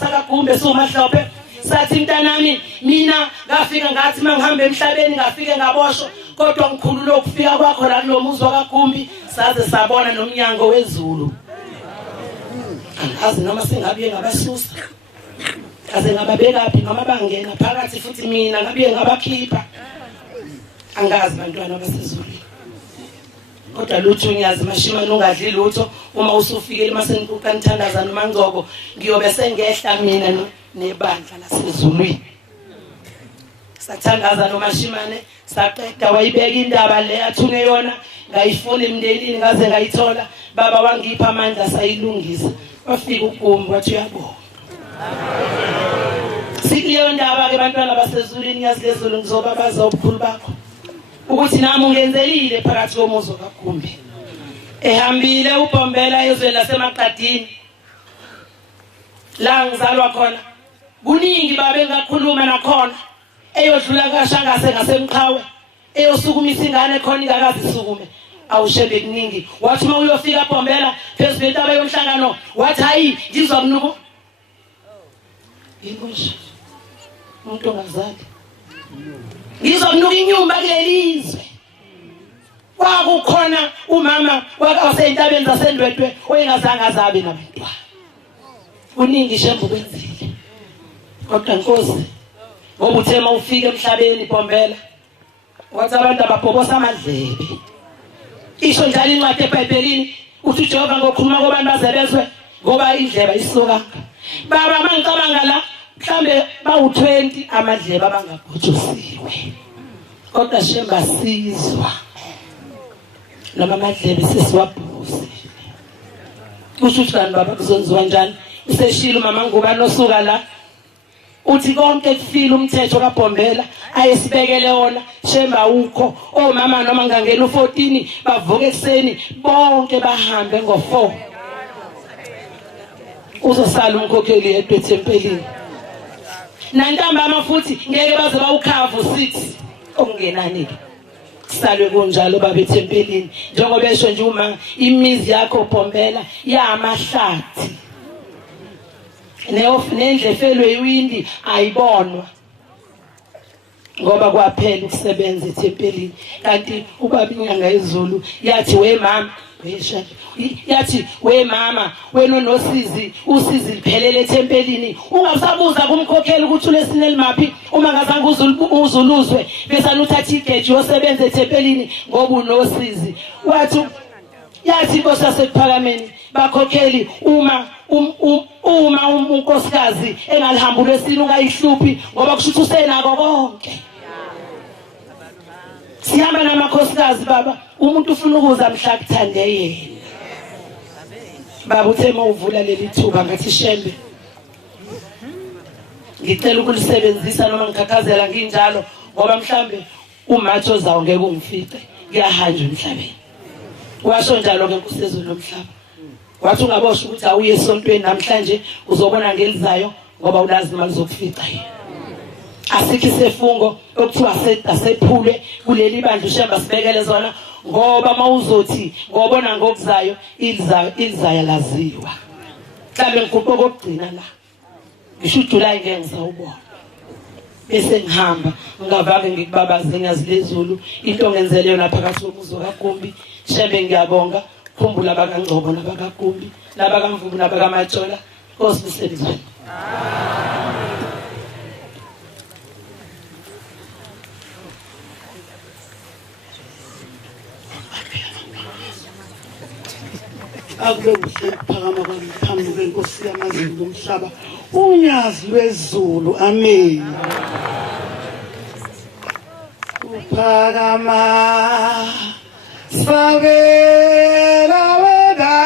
sakaGumbi sumahlophe sathi mntanami mina ngafika ngathi mangihamba emhlabeni ngafike ngaboshwa kodwa ngikhulula ukufika kwakho la kulo muzi kaGumbi saze sabona nomnyango wezulu angazi noma singabiye ngabasusa kaze ngababekaphi noma bangena phakathi futhi mina ngabiye ngabakhipha angazi bantwana basezulwini kodwa lutho unyazi Mashimane ungadli lutho uma usufikile masenikuqa ngithandaza noma ngizoko ngiyobe sengehla mina nebandla lasezulwini sathandaza noMashimane saqeda wayibeka indaba le athune yona ngayifuna emndenini ngaze ngayithola baba wangipha amandla sayilungisa wafika uGumbi wathi uyabonga sikileyo ndaba ke bantwana basezulwini yazi lezulu ngizoba bazobukhulu bakho ukuthi nami ungenzelile phakathi komuzi kaGumbi ehambile uBhombela ezweni laseMaqadini la ngizalwa khona kuningi babe ngakhuluma nakhona eyodlula kaShangase ngasemqhawe eyosukumisa ingane khona ingakazi sukume awushebe kuningi wathi uma uyofika eBhombela phezulu kwentaba yomhlangano wathi hayi ngizwa mnuko inkosi umuntu ongazali ngizwa mnuko inyumba kulelizwe kwakukhona umama wasentabeni zasendwetwe oyengazange azabe nabantwana kuningi Shembu kwenzile kodwa Nkosi ngoba uthema ufike emhlabeni eBhombela wathi abantu ababhobosa amadlebe isho njalo incwadi eBhayibhelini uthi uJehova ngokhuluma kwabantu bazebezwe ngoba indleba isokanga baba mangicabanga la mhlambe bawu20 amadlebe abangabhotshusiwe kodwa Shemba sizwa noma amadlebe sesiwabhosile kusho ukuthi baba kuzonziwa njani useshilo mama ngubani osuka la uthi konke kufile umthetho kaBhombela ayesibekele wona Shemba ukho omama noma ngangena u14 bavuka ekseni bonke bahambe ngo4 uzosala umkhokheli yedwa eThempelini nantambama futhi ngeke baze bawukhavu 6 okungenani ke salwe kunjalo baba eThempelini njengoba esho nje uma imizi yakho Bhombela yamahlathi nendle efelwe iwindi ayibonwa ngoba kwaphela ukusebenza ethempelini. Kanti ubaba inyanga yezulu yathi we mama yathi we mama wena nosizi usizi liphelele ethempelini ungasabuza kumkhokheli ukuthi ulesine limaphi uma ngazange uzuluzwe bese uthatha igeji yosebenza ethempelini ngoba unosizi. Wathi yathi inkosi yasekuphakameni bakhokheli uma unkosikazi engalihamba ulesine ungayihluphi ngoba kusho ukuthi usenako konke. Sihamba namakhosikazi baba umuntu ufuna ukuza mhla kuthande yena. Baba uthe mawuvula leli thuba ngathi shembe ngicela ukulisebenzisa noma ngikhakhazela nginjalo ngoba mhlambe umatho zawo ngeke ungifice ngiyahanjwa emhlabeni. Washo njalo ke nkusizwe nomhlaba. Wathi ungabosha ukuthi awuye esontweni namhlanje uzobona ngelizayo ngoba ulazi imali zokufica yena. Asikho isefungo okuthiwa sephulwe kuleli bandla ushemba sibekele zona ngoba mawuzothi ngobona ngokuzayo ilizaya laziwa. Mhlambe ngiguqo kokugcina la ngisho uJuly ngeke ngisawubona bese ngihamba ngingavake ngikubabaze ngiyazilezulu into ngenzele yona phakathi komuzo kaGumbi. Shembe ngiyabonga khumbula abakaNgcobo nabakaGumbi nabakamvubu nabakaMatshola Nkosi nisebenzweni. Akube kuhle ukuphakama kwami phambi kwenkosi yamazulu omhlaba unyazi lwezulu. Amen. Uphakama sabela wena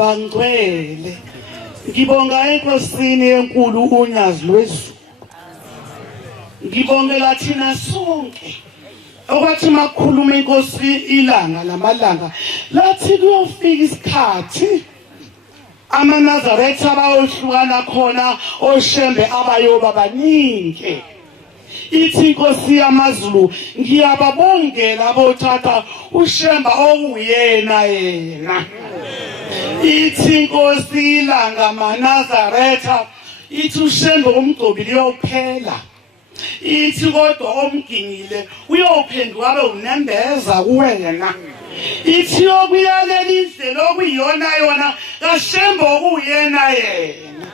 bangcwele ngibonga enkosini enkulu unyazi lwezulu. Ngibongela thina sonke okwathi makhuluma inkosi ilanga lamalanga lathi kuyofika isikhathi amaNazaretha bayohlukana khona oshembe abayoba baningi. Ithi inkosi yamazulu ngiyababongela bothatha ushemba okuyena yena. Ithi inkosi ilanga maNazaretha ithi ushembe omgcobi liyophela. Ithi kodwa omgingile uyophenduka abe unembeza kuwena. Ithi yokuyalela indlela okuyiyona yona kaShembe okuyena yena.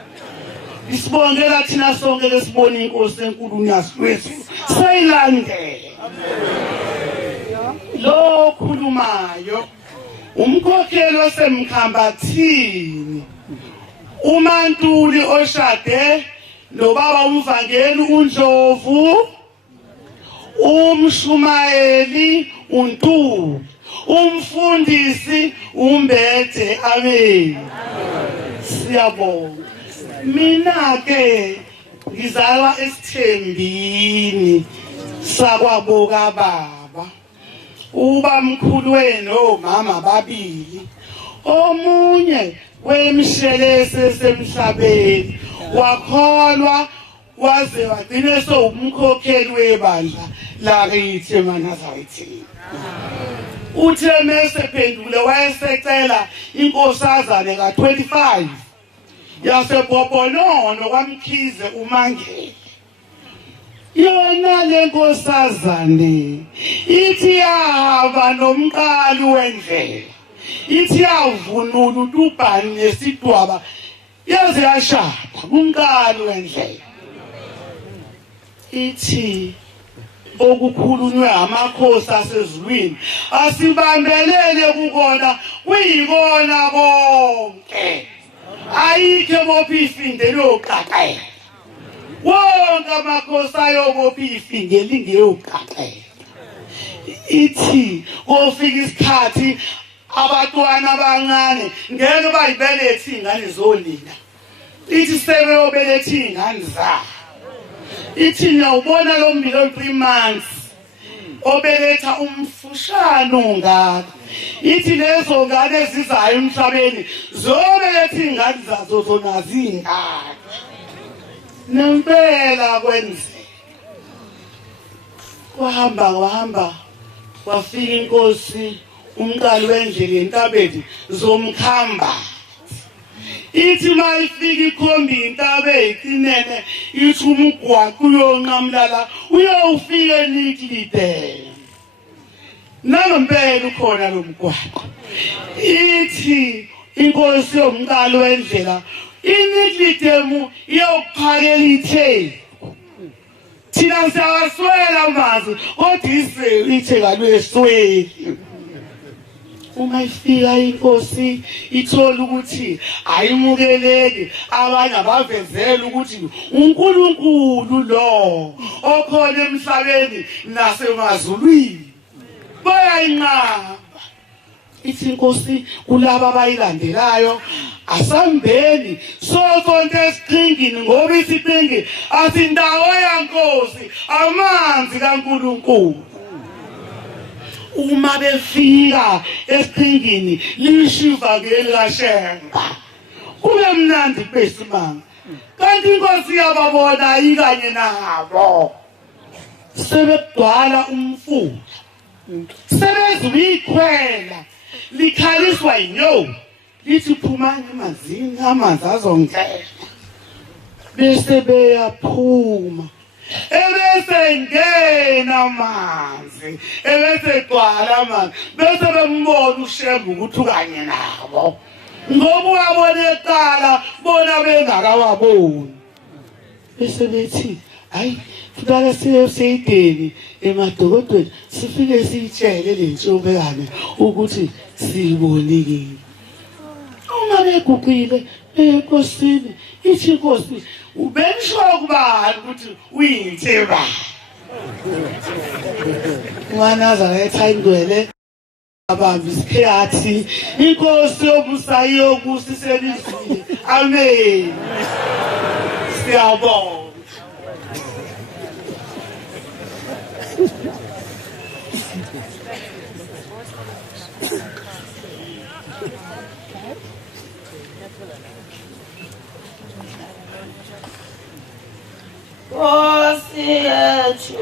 Isibongela thina sonke lesibona inkosi enkulu unyazi lwethu sayilandela. Lo khulumayo umkhokheli osemkhambathini uMantuli oshade nobaba umvangeli uNdlovu umshumayeli uNtuli umfundisi uMbethe. Amen. Siyabonga. Mina ke ngizalwa esithembini sakwaboka baba. Uba mkhulu wena omama babili. Omunye wemshelese semhlabeni wakholwa waze wagcina umkhokheli webandla lakithi eNazaretha. Uthe mase pendule wayesecela inkosazane ka25 yasebhobhonono kwaMkhize uMangele. Yona le nkosazane ithi yahamba nomqali wendlela, ithi yavunula uTubhani nesidwaba yaze yashada kumqali wendlela. Ithi okukhulunywe amakhosi asezulwini asibambelele kukona kuyikona bonke, ayikho bophifinde loqaqela. Wonke amakhosi ayobophifinge lingeyoqaqela. Ithi kofika isikhathi abantwana abancane ngeke bayibelethe ingane zonina, ithi sebeyobeletha ingane zabo. Ithi nyawubona lo mbili 3 months obeletha umfushano ngaka, ithi lezo ngane ezizayo emhlabeni zobeletha ingane zazo zona zingaka. Nempela kwenzeka wahamba wafika inkosi umqali wendlela entabeni zomkhamba. Ithi mayifika ikhombi intaba eyicinene, ithi umgwaqo uyonqamlala uyofika eNiklide. Nangempela ukhona lo mgwaqo. Ithi inkosi yomqali wendlela iNiklide iyokuphakela ithe. Thina siyawaswela amazwi kodwa ithe kalwesweli. Uma ifika inkosi ithola ukuthi ayimukeleki, abanye abavezela ukuthi uNkulunkulu lo okhona emhlabeni nasemazulwini bayayinqaba. Ithi inkosi kulabo abayilandelayo asambeni sonke esiqhingini, ngoba isiqhingi asindawo yankosi, amanzi kaNkulunkulu. Uma befika esiqhingini lishiva ngelashemba kube mnandi besimanga, kanti inkosi yababona ayikanye nabo. Sebegcwala umfula, sebezikhwela likhaliswa inyoka, lithi phumani emanzini amanzi azongena. Bese beyaphuma, ebese ngena amanzi, ebese gcwala amanzi, bese bembona uShembe ukuthi ukanye nabo, ngoba wabona eqala bona bengakawaboni. Bese bethi hayi Fudala siyedeni emadokodweni sifike siyitshele le ntshobekane ukuthi sibonile. Uma beguqile enkosini, ithi inkosi ubenisho kubani ukuthi uyintheba. UNAZARETHA ingcwele abambi isikhathi, inkosi yobusayi yokusiselizwe. Amen. Siyabonga. Nkosi yethu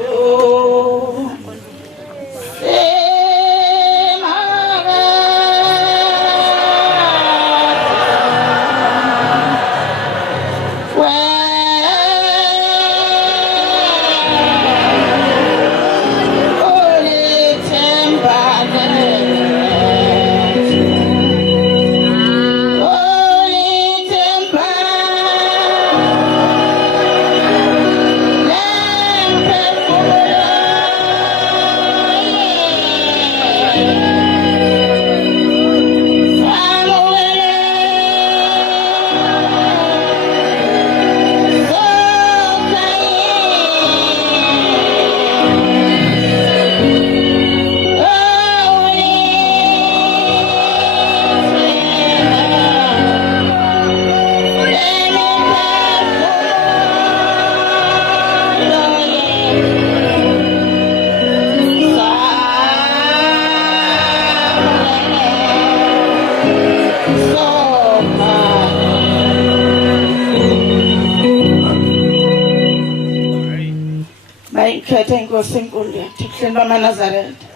bayikhethe inkosi enkulu yethu ebuhleni bamaNazaretha.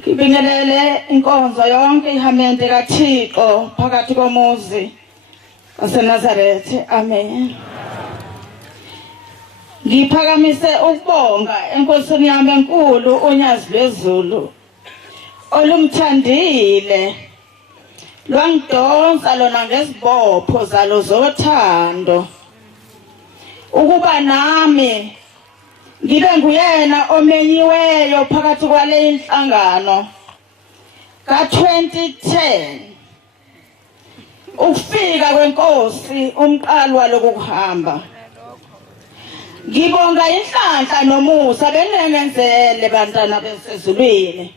Ngibingelele inkonzo yonke ihamente kaThixo phakathi komuzi waseNazaretha. Amen. Ngiphakamise ukubonga enkosini yami enkulu unyazi lwezulu olumthandile lwangidonsa lona ngesibopho zalo zothando ukuba nami ngibe nguyena omenyiweyo phakathi kwale inhlangano ka-2010 ukufika kwenkosi umqalo lokuhamba. Ngibonga inhlanhla nomusa benengenzele bantwana besezulwini.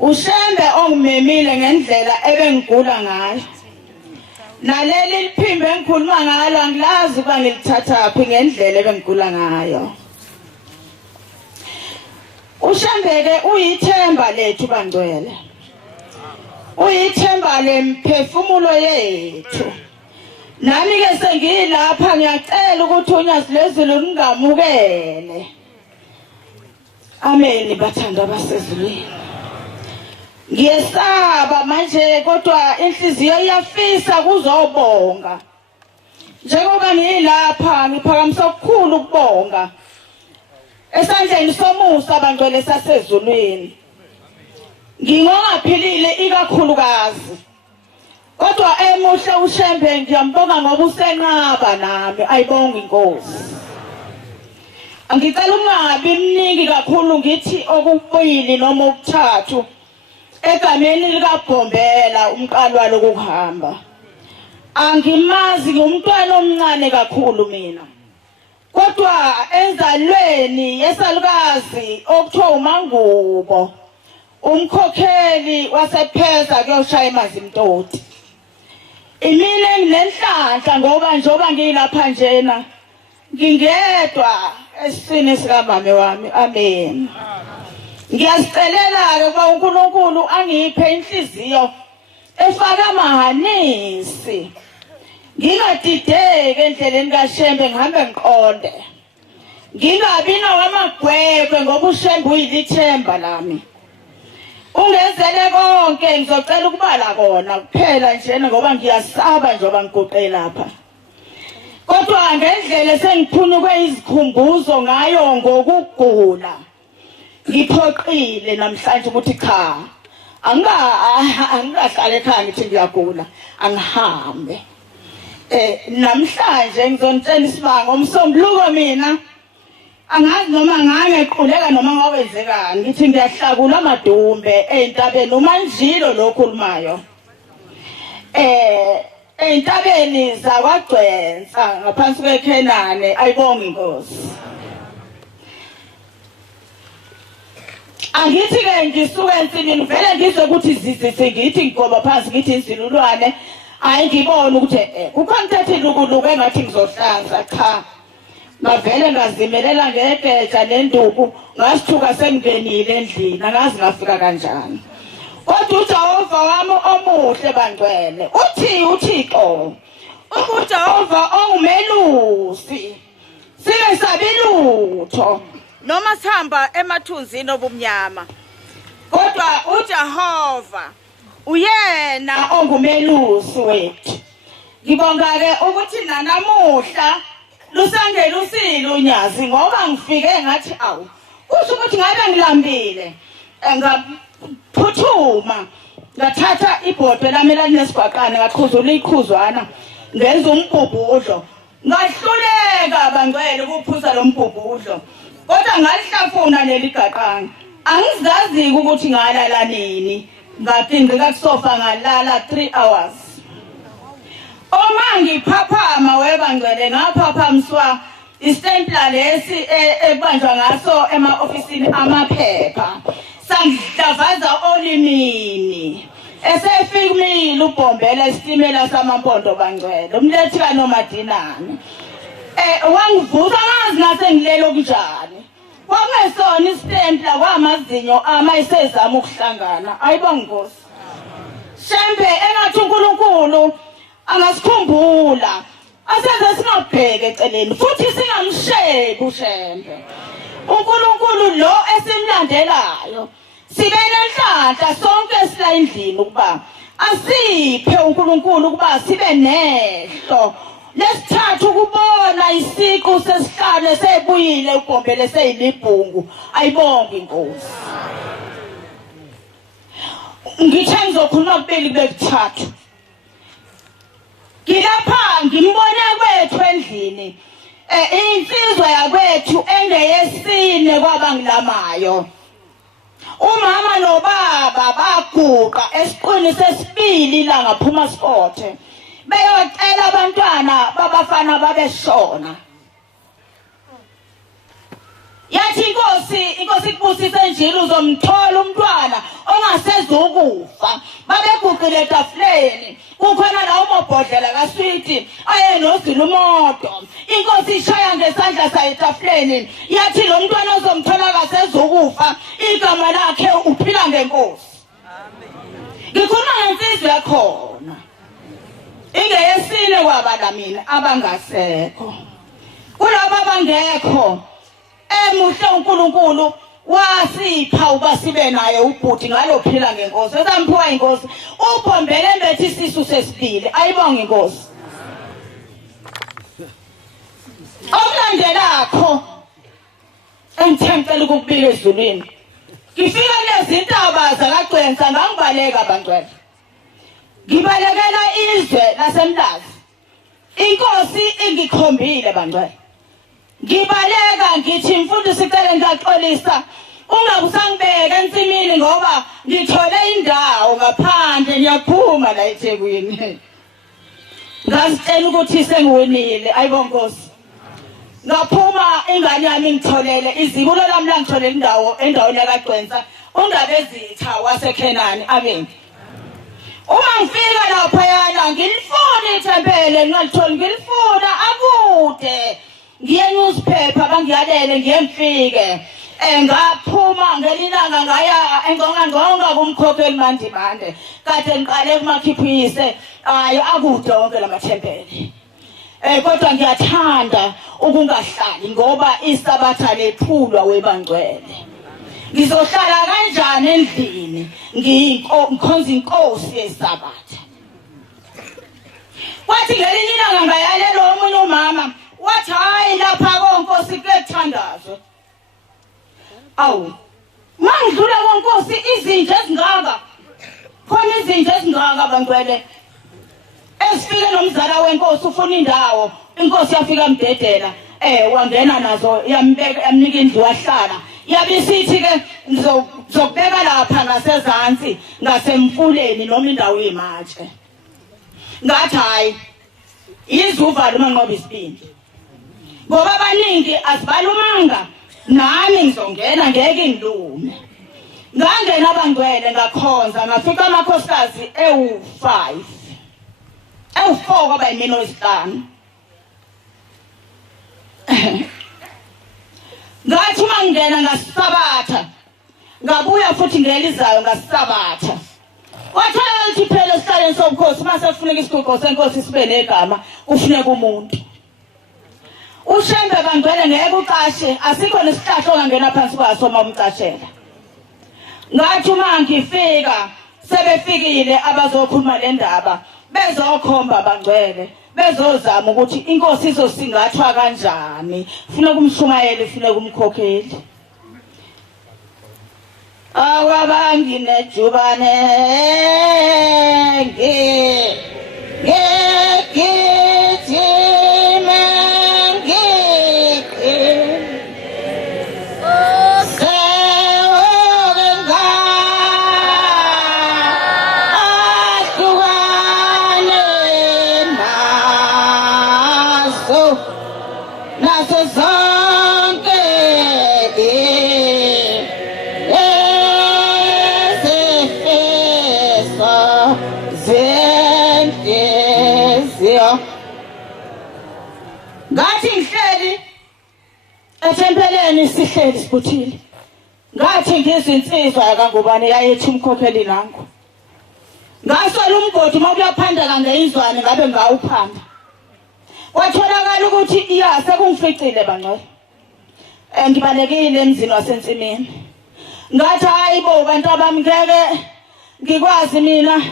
Ushembe ongimemile ngendlela ebengigula ngayo. Naleli liphimbo engikhuluma ngalo angilazi ukuba ngilithathaphi ngendlela ebengigula ngayo. Ushembeke uyithemba lethu bangcwele. Uyithemba lemphefumulo yethu. Nami ke sengilapha ngiyacela ukuthi unyazi lwezulu lingamukele. Amen bathanda basezulwini. Ngiyesaba manje kodwa inhliziyo iyafisa kuzobonga. Njengoba ngilapha ngiphakamisa okukhulu ukubonga. Esandleni somusa bangcwele sasezulwini. Ngingongaphilile ikakhulukazi. Kodwa emuhle ushembe ngiyambonga ngoba usenqaba nami ayibonga inkosi. Angicela ungabi mningi kakhulu ngithi okubili noma okuthathu egameni likaBhombela umqalwa lokuhamba. Angimazi ngumntwana omncane kakhulu mina. Kodwa enzalweni yesalukazi okuthiwa uMangubo umkhokheli wasePheza kuyoshaya imazimtoti. Imina nginenhlanhla ngoba njoba ngilapha njena ngingedwa esiswini sikamame wami. Amen. Ngiyasicelela ukuba uNkulunkulu angiphe inhliziyo efaka amahanisi. Ngingadideki endleleni kaShembe ngihambe ngiqonde. Ngingabi nawamagwegwe ngoba uShembe uyilithemba lami. Ungenzele konke ngizocela ukubala kona kuphela nje ngoba ngiyasaba njoba ngiguqe lapha. Kodwa ngendlela esengiphunyuke izikhumbuzo ngayo ngokugula. Ngiphoqile namhlanje ukuthi cha. Angingahlala ekhaya ngithi ngiyagula angihambe. Namhlanje ngizonitshela isibanga umsombuluko mina. Angazi noma ngangequleka noma ngawenzekani ngithi ngiyahlakula amadumbe entabeni umanjilo lokhulumayo. Entabeni zakwagcwensa ngaphansi kweKhenane ayibonga inkosi. Angithi ke ngisuke ensimini vele ngizwe ukuthi zizise ngithi ngigoba phansi ngithi insilulwane hayi ngibona ukuthi kukhona thathi lukuluke ngathi ngizohlanza cha. Ngavele ngazimelela ngegeja nenduku ngasithuka sengingenile endlini angazi ngafika kanjani. Kodwa uJehova wami omuhle bangcwele uthi uThixo uJehova ongumelusi singesabelutho noma sihamba emathunzini obumnyama. Kodwa uJehova uyena ongumelusi wethu. Ngibonga ke ukuthi nanamuhla lusangela usile unyazi ngoba ngifike ngathi awu kusho ukuthi ngabe ngilambile ngaphuthuma ngathatha ibhodwe lami lalinesigwaqane ngaqhuzula iqhuzwana ngenza umbhubhudlo ngahluleka bangcwele ukuphuza lo mbhubhudlo kodwa ngalihlafuna leli gaqane angizazi ukuthi ngalala nini ngaphinda kusofa ngalala 3 hours. Oma ngiphaphama webangcwele ngaphaphamiswa istempla lesi ebanjwa ngaso ema-ofisini amaphepha sangidlavaza olimini esefika uBhombela isitimela samampondo bangcwele umlethi kaNomadinane wangivusa ngazi ngasengilele okunjani kwangesona istempla kwamazinyo isezama ukuhlangana ayibonga inkosi. Shembe engathi uNkulunkulu angasikhumbula asenze singabheke eceleni futhi singamsheki uShembe. uNkulunkulu lo esimlandelayo sibe nenhlanhla sonke sila endlini ukuba asiphe uNkulunkulu ukuba sibe nehlo lesithathu ukubona isiqu sesihlanu sebuyile ugombele seyilibhungu ayibonge inkosi ngithe ngizokhuluma kubili bekuthathu ngilapha ngimbone kwethu endlini insizwa yakwethu engeyesine kwabangilamayo umama nobaba baguqa esiqwini sesibili la ngaphuma Spothe beyocela abantwana babafana babeshona yathi inkosi kubusise njalo uzomthola umntwana ongasezukufa babeguqile etafuleni kukhona la umobhodlela kaSwiti ayenozila umoto inkosi ishaya ngesandla sayo etafuleni yathi lo mntwana uzomthola kasezukufa igama lakhe uphila ngenkosi ngikhuluma ngensizwe yakhona ingeyesine kwabala mina abangasekho kulabo abangekho emuhle uNkulunkulu wasipha uba sibe naye ubhuti ngalophila ngenkosi esamphiwa inkosi ubhombele mbethi isisu sesibili ayibonge inkosi okulandelakho engithempela ukubika ezulwini ngifika lezi ntaba zakagcwensa ngangibaleka abantwana ngibalekela izwe lasemlazi inkosi ingikhombile bantwana ngibaleka ngithi mfundisi sicela ngiyaxolisa ungabusangibeka ensimini ngoba ngithole indawo ngaphandle ngiyaphuma la eThekwini ngasitshela ukuthi sengiwinile ayibonge Nkosi ngaphuma ingane yami ngitholele izibulo lami la ngitholele indawo endaweni yakagcwensa undabezitha waseKhenani amen uma ngifika lapha yana ngilifuna ithempele ngalithola ngilifuna akude ngiye newspaper bangiyalele ngiyemfike ngaphuma ngelilanga ngaya engonga kumkhokheli mandimande kade ngiqale kumakhiphise hayi akude wonke lamathempeli kodwa ngiyathanda ukungahlali ngoba isabatha lephulwa webangcwele ngizohlala kanjani endlini ngikhonza inkosi yesabatha kwathi ngelinye ilanga ngayalela omunye umama wathi hayi lapha konkosi kuyethandazwe awu mangidlula konkosi izinto ezingaka khona izinto ezingaka abangcwele esifike nomzala wenkosi ufuna indawo inkosi yafika mdedela wangena nazo yambeka yamnika indlu wahlala yabisithi ke ngizokubeka lapha ngasezantsi ngasemfuleni noma indawo yimatshe ngathi hayi izuva lumanqoba isibindi ngoba abaningi asibalumanga nami ngizongena ngeke ngilume ngangena abangcwele ngakhonza ngafika amakhosikazi ewu5 ewu4 kwaba yimina wesihlanu ngathi mangena ngasisabatha ngabuya futhi ngelizayo ngasisabatha wathola ukuthi phela esihlaleni sobukhosi mase kufuneka isiqoqo senkosi sibe negama kufuneka umuntu ushembe bangcwele ngeke uqashe asikho nesihlahla ongangena phansi kwaso uma umcashela ngathi uma ngifika sebefikile abazokhuluma le ndaba bezokhomba bangcwele bezozama ukuthi inkosi izosingathwa kanjani ufuna kumshumayela ufuna kumkhokheli awabangi nejubane ngathi ngihleli ethempeleni sihleli sibuthile ngathi ngizinsizwa yakangubani yayethi umkhokheli nangu ngasola umgodi makuyaphanda ngeyizwane ngabe ngawuphanda watholakala ukuthi iya sekungificile bangcwele ngibalekile emzini wasensimini ngathi hayibo bantu abamngeke ngikwazi mina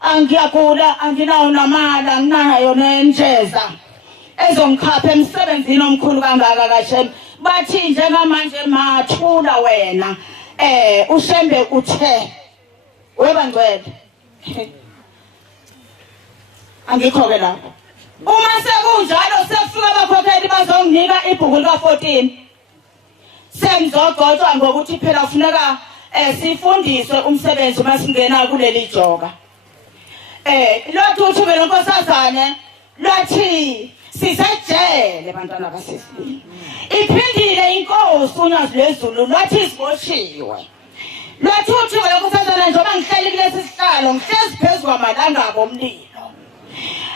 angiyagula anginawo namali anginayo nenjeza ezongikhapha emsebenzini omkhulu kangaka kaShem bathi njengamanje mathula wena uShembe uthe webangcwele angikho-ke lapho uma sekunjalo sekufika abakhokheli bazonginika ibhuku lika-14 sengizogcotshwa ngokuthi phela kufuneka sifundiswe umsebenzi uma singena kuleli joka lothi uthube lonkosazane lwathi sisejele bantwana basesibili iphindile inkosi unyazi lwezulu lwathi siboshiwe lwathi uthube lonkosazane njengoba ngihleli kulesi sihlalo ngihlezi phezu kwamalangabo omlilo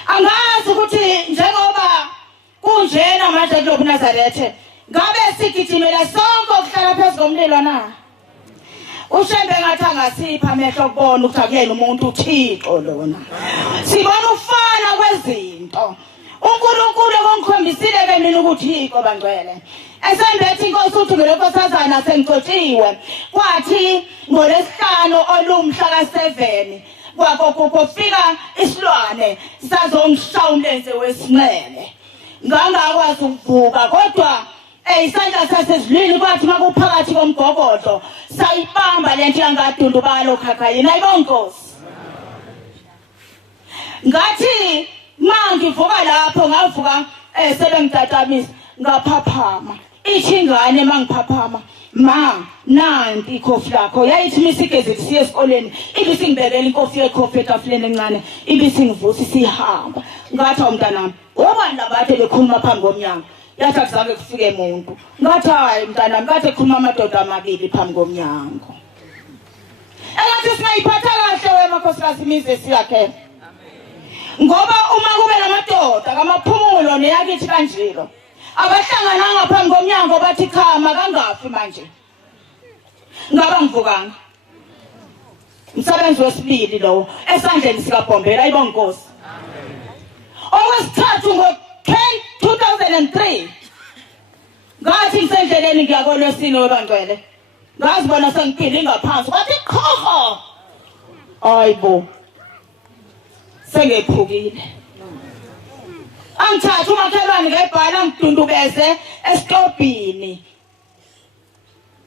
angazi ukuthi njengoba kunjena manje kulobu Nazaretha ngabe sigijimela sonke ukuhlala phezu komlilo na uShembe ngathi angasipha amehlo kubona ukuthi akuyena umuntu uThixo lona sibona ufana kwezinto uNkulunkulu ekongikhombisile ke mina ukuthi Thixo bangcwele esembethi inkosi uthi ngelonkosazana sengixotshiwe kwathi ngolesihlanu olumhla ka7 kufika isilwane sazongishaya umlenze wesinqele ngangakwazi ukuvuka kodwa isandla sasezilwini kwathi makuphakathi komgogodlo sayibamba lento yangadundubalo khakhayini ayibonkosi ngathi mangivuka lapho ngavuka sebengitatamisa ngaphaphama ithi ingane mangiphaphama ma nanti ikhofi lakho yayithi misigeze siye esikoleni ibisingibekela inkofi yekhofi etafuleni encane ibisingivusa sihamba ngathi umntanami obani labathe bekhuluma phambi komnyango yathi akuzange kufike umuntu ngathi hayi mntanami kade ekhuluma amadoda amabili phambi komnyango engathi singayiphatha kahle wemakhosikazi imize siyakhe ngoba uma kube namadoda kamaphumulo neyakithi kanjilo abahlangana ngaphambi komnyango bathi khama kangafi manje ngaba ngivukanga umsebenzi wesibili lo esandleni sikaBhombela ayibonkosi okwesithathu ngo-2003 ngathi ngisendleleni ngiyakolwesini webangcwele ngazibona sengiphile ngaphansi kwathi khoho ayibo sengephukile angithatha umakhelwane ngebhala ngidundubeze esitobhini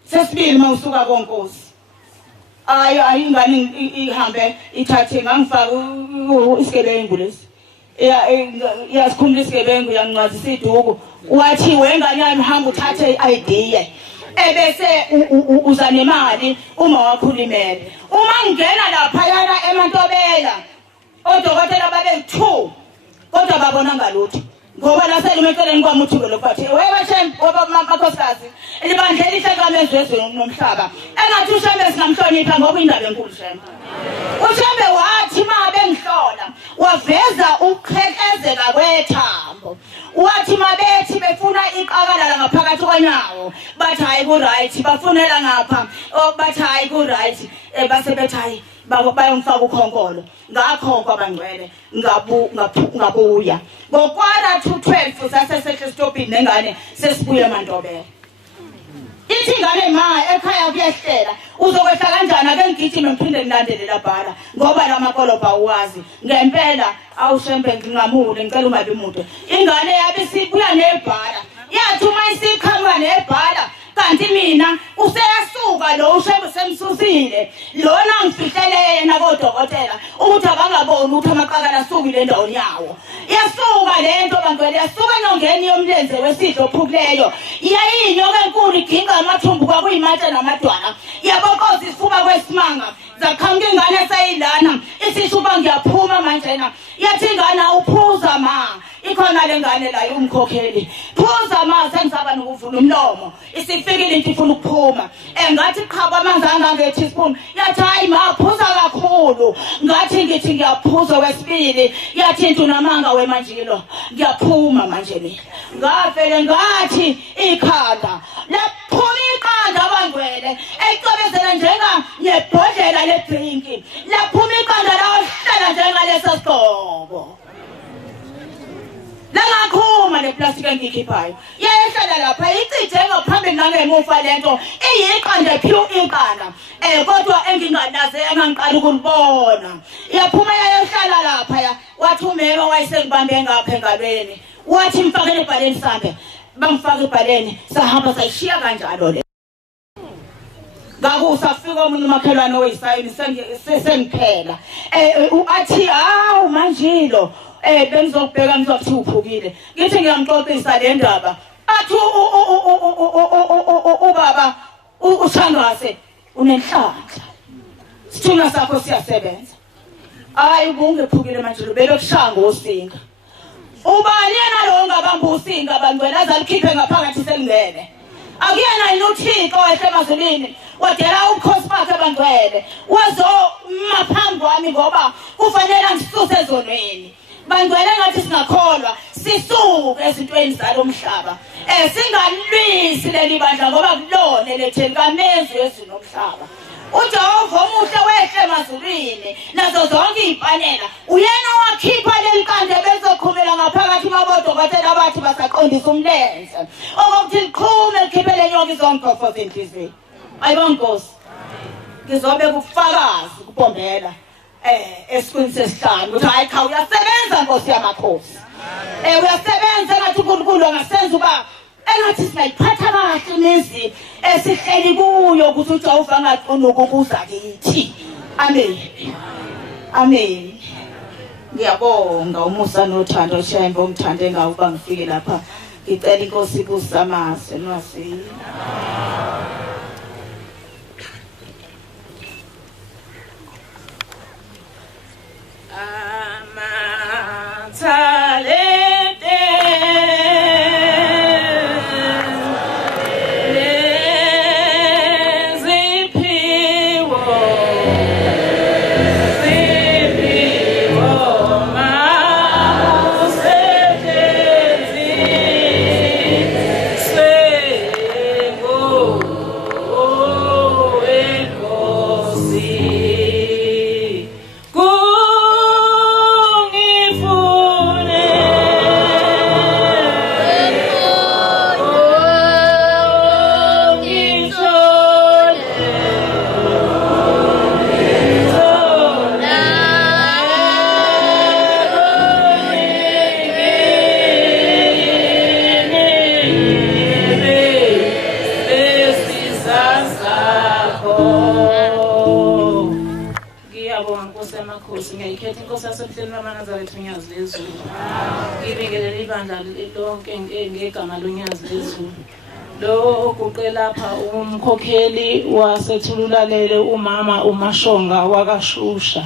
sesibili mawusuka konkosi ayingane ihambe ithathe ngangifaka isigebengu lesi yasikhumula isigebengu yangincwazisa iduku wathi wengane yami hamba uthathe i-ID ebese uza nemali uma wakhulimele uma ngena lapha yana eMantobela odokotela babe2 kodwa babona ngalutho ngoba laselumeceleni kwamuthi lokwathi webashem wabamakhosikazi libandla elihle kamezwezweni nomhlaba engathi uShembe singamhlonipha ngoba indaba enkulu Shembe uShembe wathi mabe ngihlola waveza ukukhekezeka kwethambo wathi mabethi befuna iqakalala ngaphakathi kwenyawo bathi hayi ku right bafunela ngapha bathi hayi ku right base bethi hayi bayongifaka ukhonkolo ngakho abangcwele ngabuya ngokwara 212 sasesehle stopini nengane sesibuye eMantobela ithi ingane ma ekhaya kuyehlela uzokwehla kanjani ake ngigijime ngiphinde ngilandele labhala ngoba lamakoloba uwazi ngempela awuShembe ngingamule ngicela ungabi umuntu ingane yabe sibuya nebhala yathi uma isiqhamuka nebhala kanti mina useyasuka lo uShembe semsusile lona ngifihlele yena kodokotela ukuthi abangaboni ukuthi amaqakala asukile endaweni yawo yasuka lento bangcwele yasuka enyongeni yomlenze wesidlo ophukileyo yayinyoka enkulu iginga amathumbu kwakuyimatshe namadwala yabokoza isifuba kwesimanga zakhange ingane esayilana isishuba ngiyaphuma manjena yathi ingane uphuza ma ikhona lengane la umkhokheli phuza ma sengizaba nokuvula umlomo isifikile into ifuna ukuphuma ngathi qhaba amanzi angange-teaspoon yathi hayi ma phuza kakhulu ngathi ngithi ngiyaphuza wesibili yathi into namanga wemanjilo ngiyaphuma manje mina ngavele ngathi ikhanda laphuma iqanda abangcwele ecobezela njenganebhodlela ledrinki laphuma iqanda lahlala njengalesa sigqoko langakhuma iyayithoma le plastic engiyikhiphayo yayehlala lapha icije ngaphambili nangemuva lento iyiqanda pure iqanda kodwa enginganaze engangiqala ukulibona yaphuma yayehlala lapha wathi umema wayesengibambe ngapha engalweni wathi mfakele ebhaleni sambe bamfaka ebhaleni sahamba sayishiya kanjalo le ngakusafika umuntu umakhelwane oyisayini sengiphela athi hawu manjilo bengizokubheka ngizokuthi uphukile ngithi ngiyamxoxisa le ndaba athi ubaba uShandwase unenhlanhla sithunga sakho siyasebenza hayi ubungephukile manje belokushaya ngosinga ubani yena lo ongabamba usinga bangcwele azalikhiphe ngaphakathi selingene akuyena yini uThixo wasemazulwini wadela ubukhosi bakhe bangcwele wazomaphambi kwami ngoba kufanele ngisuse ezonweni bangcwele ngathi singakholwa sisuke ezintweni zalomhlaba singalwisi leli bandla ngoba kulone letheni kamezwe ezinomhlaba uJehova omuhle wehle emazulwini nazo zonke izipanela uyena wakhipha leliqanda bezoqhumela ngaphakathi mabodokotela abathi basaqondisa umlenze okuthi liqhume likhiphe lenyoka izongqofo zenhliziyo ayibonkosi ngizobe kufakazi kubombela esikhundleni sesihlanu ukuthi hayi cha uyasebenza Nkosi yamakhosi uyasebenza ngathi uNkulunkulu angasenza uba engathi singayiphatha kahle imizi esihleli kuyo ukuthi uJehova angaqona ukubuza kithi amen amen ngiyabonga umusa nothando shembe omthande ngawo uba ngifike lapha ngicela inkosi kusamase nwasi ngiyikhetha inkosi yasemhleni kaManazaretha unyazi lezulu ngibingelele ibandla lonke ngegama lonyazi lezulu lo oguqe lapha umkhokheli wasethululalele umama uMashonga wakashusha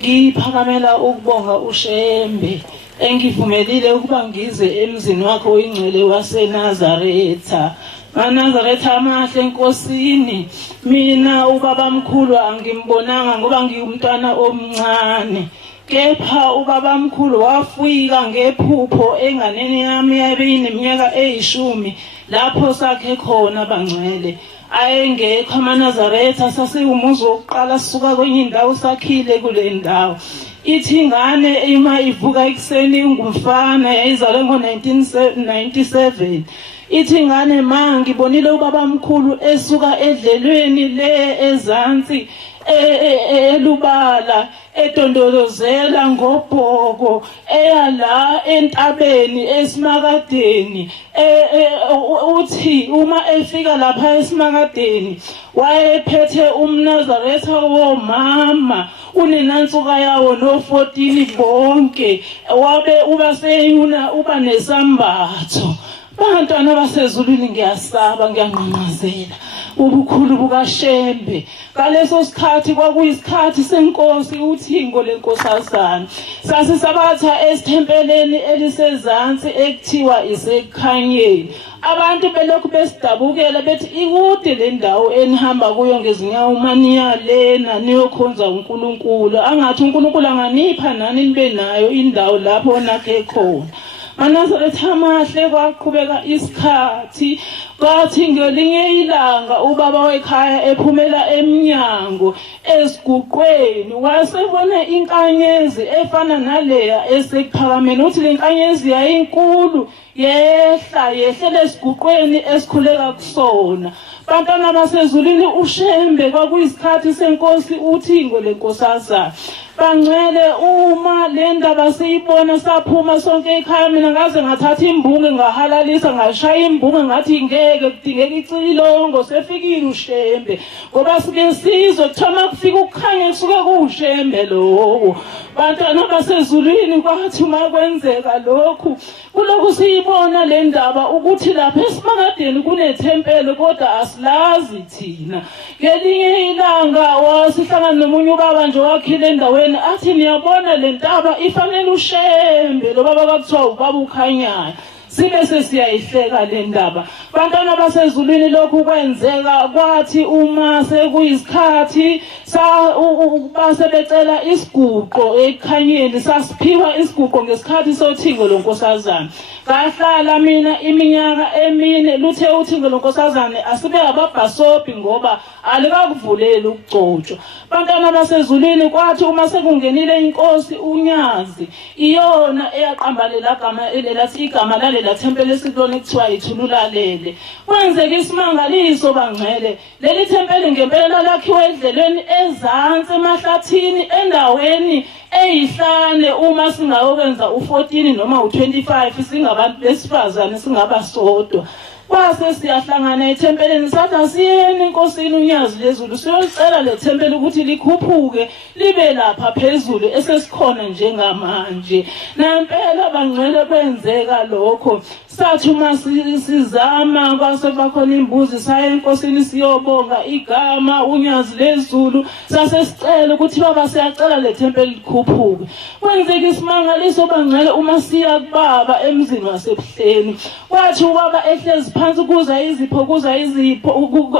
ngiphakamela ukubonga uShembe engivumelile ukuba ngize emzini wakho oyingcwele waseNazaretha Nazaretha amahle enkosini mina ubaba mkhulu angimbonanga ngoba ngiyumntwana omncane kepha ubaba mkhulu wafika ngephupho enganeni yami yabineminyaka 10 lapho sakhe khona bangcwele ayengekho amaNazaretha sasiwumuzi wokuqala sisuka kwenye indawo sakhile kule ndawo ithi ingane ima ivuka ekuseni ngumfana yayizalwe ngo1997 ithi ingane ma ngibonile ubaba mkhulu esuka edlelweni le ezansi elubala edondolozela ngobhoko eyala entabeni esimakadeni uthi uma efika lapha esimakadeni wayephethe umNazaretha womama unenansuka yawo no14 bonke wabe ubaseyuna uba nesambatho bantwana basezulwini ngiyasaba ngiyanqanqazela ubukhulu bukaShembe ngaleso sikhathi kwakuyisikhathi senkosi uThingo lenkosazana sasisabatha esithempeleni elisezantsi ekuthiwa isekhanyeni abantu belokhu besidabukela bethi ikude le ndawo enihamba kuyo ngezinyawo maniya lena niyokhonza uNkulunkulu angathi uNkulunkulu anganipha nani nibe nayo indawo lapho nakhe khona MaNazaretha amahle kwaqhubeka isikhathi kwathi ngelinye ilanga ubaba wekhaya ephumela eminyango esiguqweni wasebona inkanyezi efana naleya esekuphakameni uthi le nkanyezi yayinkulu yehlele esiguqweni esikhuleka kusona. Bantwana basezulwini ushembe kwakuyisikhathi senkosi uThingo lenkosazana. Bangcwele uma le ndaba siyibona saphuma sonke ekhaya mina ngaze ngathatha imbunge ngahalalisa ngashaya imbunge ngathi ngeke kudingeka icilongo sefikile ushembe ngoba sike sizwe kuthoma kufika ukukhanya kusuke kuushembe lokho. Bantwana basezulwini kwathi makwenzeka lokhu kulokhu siyibona le ndaba ukuthi lapha eSimangadeni kunethempele kodwa asilazi thina. Ngelinye ilanga wasihlangana nomunye ubaba nje wakhile endaweni athi niyabona le ntaba ifanele ushembe lo baba kwakuthiwa ubaba ukhanyayo. Sibe sesiyayihleka le ndaba. Bantwana basezulwini lokhu kwenzeka kwathi uma sekuyisikhathi basebecela isiguqo ekhanyeni sasiphiwa isiguqo ngesikhathi soThingo lonkosazana. Ngahlala mina iminyaka emine luthe uThingo lonkosazana asibe ababhasopi ngoba alikakuvuleli ukugcotshwa. Bantwana basezulwini kwathi uma sekungenile inkosi uNyazi iyona eyaqambalela igama elelathi igama lalela thempele esihlone kuthiwa ithululalele. Kwenzeka isimangaliso bangcwele leli thempele ngempela lakhiwe edlelweni ezansi emahlathini endaweni eyihlane uma singayokwenza u14 noma u25 singabantu besifazane singabasodwa. Kwase siyahlangana ethempeleni sathi asiyeni inkosini uNyazi lezulu siyolicela le thempele ukuthi likhuphuke libe lapha phezulu esesikhona njengamanje. Nampela bangcwele kwenzeka lokho. Sathi uma sizama kwase bakhona imbuzi saya enkosini siyobonga igama uNyazi lezulu sase sicela ukuthi baba siyacela le thempele likhuphuke. Kwenzeka isimangaliso bangcwele uma siya kubaba emzini wasebuhleni kwathi ubaba ehlezi phansi kuza izipho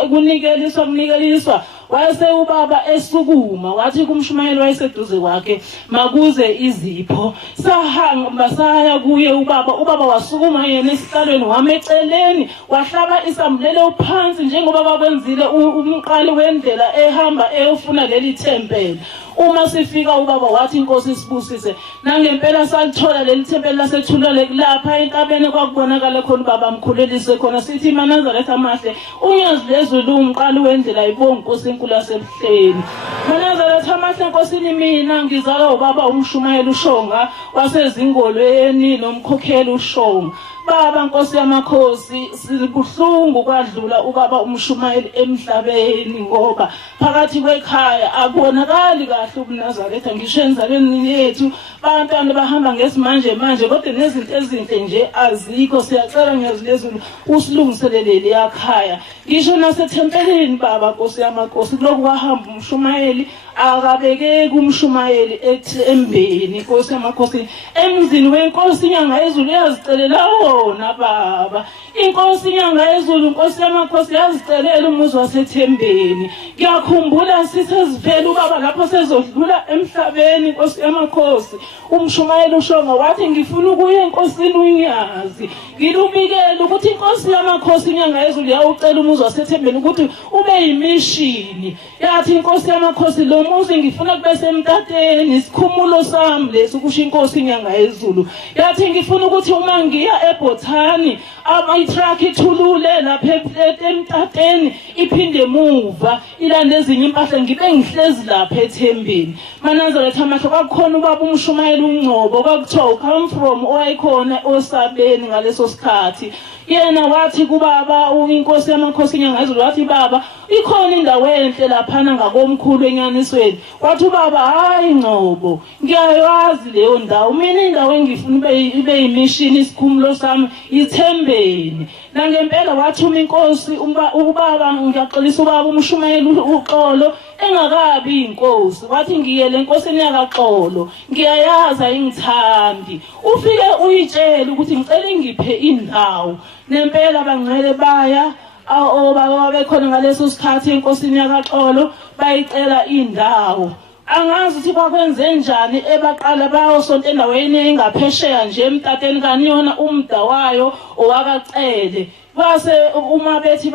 kunikeliswa wase ubaba esukuma wathi kumshumayeli wayeseduze kwakhe makuze izipho. Sahamba saya kuye ubaba wasukuma yena esihlalweni wameceleni wahlaba isambulelo phansi njengoba bakwenzile umqali wendlela ehamba eyofuna leli thempele. Uma sifika ubaba wathi inkosi sibusise nangempela salithola leli thempele lasethulale lapha entabeni kwakubonakala khona ubaba mkhulelise khona sithi MaNazaretha amahle uNyazi lezulu umqali wendlela ibonga inkosi enkulu yasebuhleni. MaNazaretha amahle enkosini mina ngizalwa ubaba umshumayeli uShonga wasezingolweni nomkhokheli uShonga. Baba Nkosi yamakhosi sibuhlungu kwadlula ubaba umshumayeli emhlabeni ngoba phakathi kwekhaya akubonakali kahle ubuNazaretha ngisho enzalweni yethu bantwana bahamba ngesimanje manje kodwa nezinto ezinhle nje azikho. Siyacela Nyazi lezulu usilungiselele yakhaya ngisho nasethempelini baba Nkosi yamakhosi lokhu kwahamba umshumayeli akabeke kumshumayeli embeni Nkosi yamakhosi emzini wenkosi inyanga yezulu yazicelela wona baba. Inkosi inyanga yezulu Nkosi yamakhosi yazicelela umuzi wasethembeni. Ngiyakhumbula sisezivela ubaba lapho sezodlula emhlabeni Nkosi yamakhosi umshumayeli uShonga wathi ngifuna ukuya enkosini uNyazi ngilubikele ukuthi inkosi yamakhosi inyanga yezulu yawucela umuzi wasethembeni ukuthi ube yimishini. Yathi inkosi yamakhosi lo muzi ngifuna kube semtateni isikhumulo sami lesi kusho inkosi inyanga yezulu. Yathi ngifuna ukuthi uma ngiya eBothani ama-truck ithulule lapha emtateni iphinde emuva ilande ezinye impahla ngibe ngihlezi lapha ethembeni. MaNazaretha amahle kwakukhona ubaba umshumayeli uNgcobo kwakuthiwa come from owayikhona osabeni ngaleso sikhathi. Yena wathi kubaba inkosi yamakhosi inyanga yezulu wathi baba ikhona indawo enhle laphana ngakomkhulu enyanisweni. Wathi ubaba hayi Ngcobo ngiyayazi leyo ndawo mina indawo engifuna ibe yimishini isikhumulo sami ithembeni. Nangempela wathuma inkosi ubaba ngiyaxolisa ubaba umshumayeli uXolo engakabi inkosi wathi ngiyele enkosini yakaXolo ngiyayazi ayingithandi ufike uyitshela ukuthi ngicela ngiphe indawo. Nempela bangcwele baya obaba bekhona ngaleso sikhathi enkosini yakaXolo bayicela indawo angazi ukuthi kwakwenze njani ebaqala bayosonto endaweni engaphesheya nje emtateni kaniyona umda wayo owakacele base uma bethi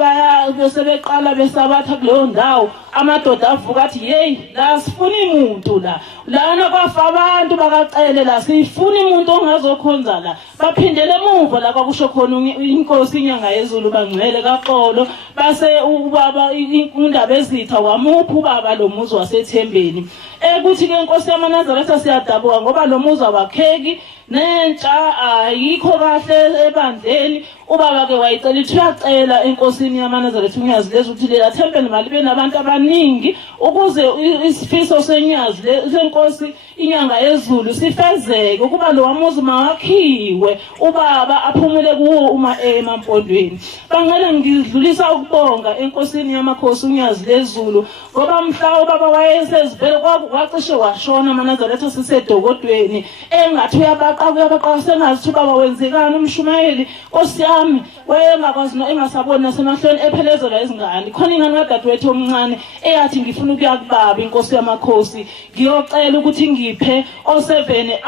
bese beqala besabatha kuleyo ndawo amadoda avuka athi hey la sifuni umuntu lana kwafa abantu bakacele la sifuni umuntu ongazokhonza la baphindele emuva la kwakusho khona inkosi inyanga yezulu bangcwele kaXolo base ubaba indaba ezitha wamupha ubaba lo muzi wasethembeni ekuthi ke inkosi yamaNazaretha siyadabuka ngoba lo muzi awakheki nentsha ayikho kahle ebandleni ubaba ke wayicela ithi uyacela enkosini yamaNazaretha unyazi lezi ukuthi lela thempeli malibe nabantu abaningi ukuze isifiso senyazi lenkosi inyanga yezulu sifezeke ukuba lo wamuzi mawakhiwe ubaba aphumule kuwo uma emampondweni bangela ngidlulisa ukubonga enkosini yamakhosi unyazi lezulu ngoba mhla ubaba wayesezivele kwacishe washona amaNazaretha sisedokodweni engathi uyabaqa sengazi ubaba wenzekani umshumayeli Nkosi yami wayengakwazi engasaboni nasemahlweni ephelezela izingane khona ingane kadadewethu omncane eyathi ngifuna ukuya kubaba inkosi yamakhosi ngiyocela ukuthi ngiphe o7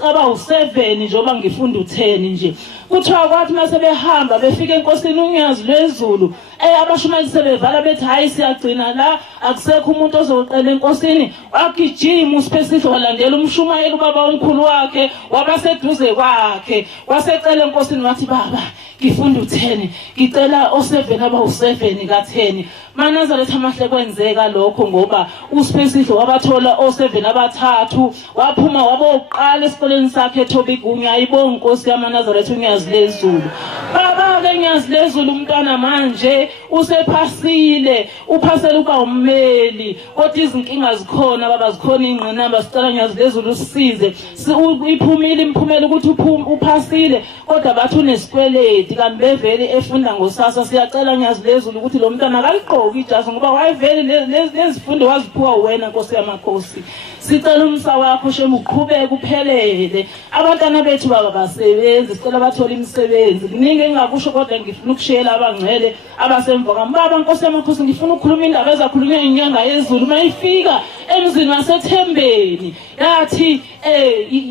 abawu7 njengoba ngifunda u10 nje kuthiwa kwathi mase behamba befika enkosini unyazi lwezulu abashumayeli sebevala bethi hayi siyagcina la akusekho umuntu ozocela enkosini wagijima uSiphesihle walandela umshumayeli ubaba omkhulu wakhe wabaseduze kwakhe wasecela enkosini wathi baba ngifunda u10 ngicela o7 abawu7 ka10 maNazaretha amahle kwenzeka lokho ngoba uSiphesihle wabathola o7 abathathu waphuma waboqala esikoleni sakhe eThobigunya ayibonga inkosi yamaNazaretha unyazi lezulu baba ke unyazi lezulu umntwana manje usephasile uphasela uba ummeli kodwa izinkinga zikhona baba zikhona ingqinamba sicela unyazi lezulu sisize iphumile imphumela ukuthi uphasile kodwa bathi unesikweleti kanti bevele efunda ngosasa siyacela unyazi lezulu ukuthi lo mntwana akaligqoki ijazi ngoba wayevele lezifundo waziphiwa wena Nkosi yamakhosi sicela umsa wakho shema uqhubeke uphelele abantwana bethu baba basebenzi sicela bathola imisebenzi kuningi engakusho kodwa ngifuna ukushela abangcwele abasemva kwami baba Nkosi yamakhosi ngifuna ukukhuluma indaba ezakhulunywa inyanga yezulu mayifika emzini wasethembeni yathi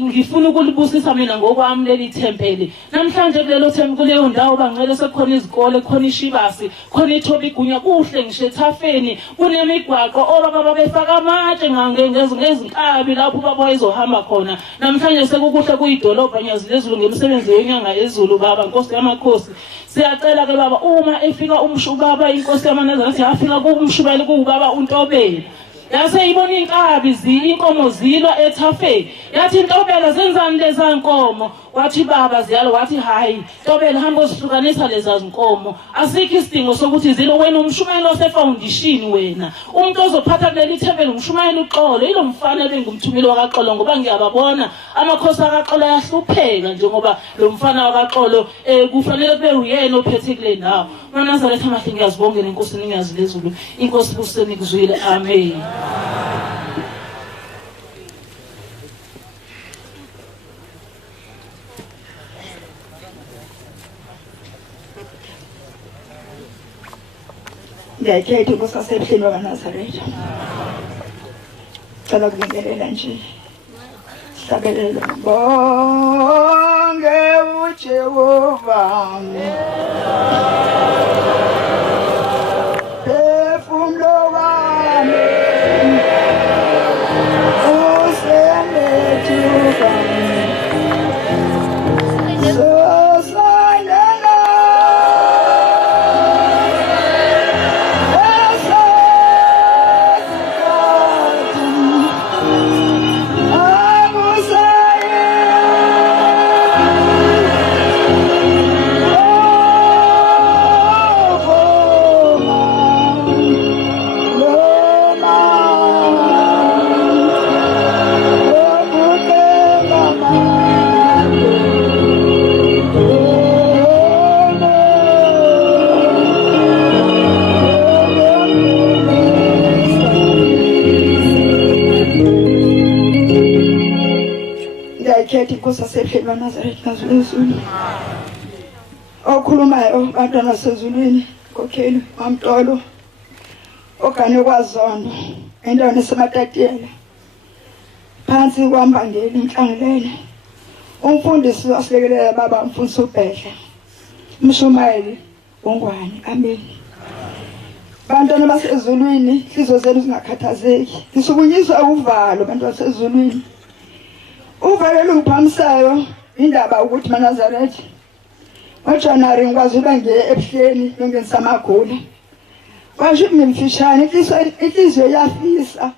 ngifuna ukulibusisa mina ngokwami leli thempeli namhlanje kulelo thempe kuleyo ndawo bangcwele sekukhona izikole khona ishibasi khona iThobigunya kuhle ngisho ethafeni kunemigwaqo obaba babefaka amatshe ngezinkabi lapho baba wayezohamba khona namhlanje sekukuhle kuyidolobha nyazi lezulu ngemisebenzi yenyanga yezulu baba Nkosi yamakhosi siyacela ke baba uma efika umshubaba inkosi yamaNazaretha yafika kumshubayeli kuubaba uNtobela yase ibona inkabi inkomo zilwa ethafeni yathi Ntobela zenzani leza nkomo wathi baba ziyalo wathi hayi Ntobela hamba usihlukanisa leza zinkomo asikho isidingo sokuthi zilo wena umshumayeli osefoundation wena umuntu ozophatha kuleli thempeli umshumayeli uXolo yilo mfana bengumthumeli wakaXolo ngoba ngiyababona amakhosi akaXolo ayahlupheka njengoba lo mfana wakaXolo kufanele kube uyena ophethe kule ndawo maNazaretha amahle ngiyazibongela inkosini ngiyazi lezulu inkosi buseni kuzwile amen ngiyakhetha ukusasebuhleni bakaNazaretha cela ukubingelela nje sihlabelele bonge uJehova phefumlo wami usenethuka ngiyakhetha inkosi yasebuhleni bakaNazaretha ngazulu okhulumayo bantwana basezulwini Nkhokheli Mamtolo ogane kwazona endaweni esematatiyela phansi kwambangeli inhlangelele. Umfundisi wasilekelela baba umfundisi uBhedla umshumayeli ongwane. Amen. Bantwana basezulwini, hliziyo zenu zingakhathazeki. Ngisukunyiswa uvalo bantwana basezulwini. Uvalo lungiphamisayo indaba ukuthi maNazaretha ngoJanuwari ngikwazi ukuba ngiye ebuhleni ngengisamagula. Kwasho ngimfishane inhliziyo yafisa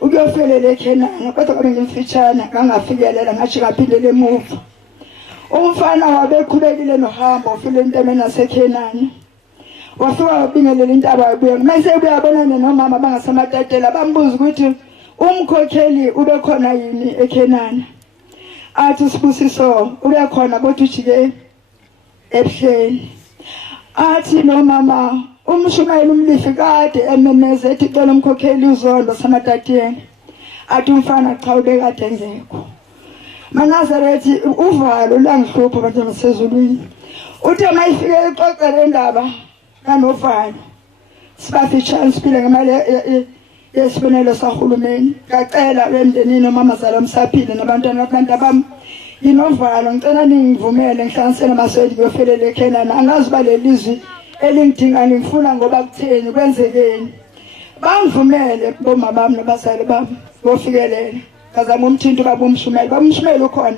ukuyofelela eKhenani kodwa kabe ngimfishane ngangafikelela ngathi ngaphindele emuva. Umfana wabekhulekile nohambo ufile entabeni yaseKhenani. Wafika wabingelela intaba wabuya. Mase uyabonana nomama bangasematatela bambuza ukuthi umkhokheli ube khona yini eKhenani. Athi Sibusiso ube khona kodwa ujike ebuhleni. Athi nomama umshumayeli umlifi kade ememeza ethi cela umkhokheli uZondo sematatiyeni. Athi umfana cha ubekade ngekho. maNazarethi uvalo langihlupha abantu basezulwini. Uthe mayifike ixoxa le ndaba kanovalo sibathi chance phile ngemali yesibonelo sahulumeni. Ngacela emndenini nomama zalo msaphile nabantwana abami inovalo ngicela ningivumele ngihlanganisele amaswedi kuyofelela eKhenani. Angazi balelizwi elingidinga ngifuna ngoba kutheni kwenzekeni. Bangivumele bomama bami nabazali bami ngofikelela. Ngazama umthinto baba umshumeli ukhona.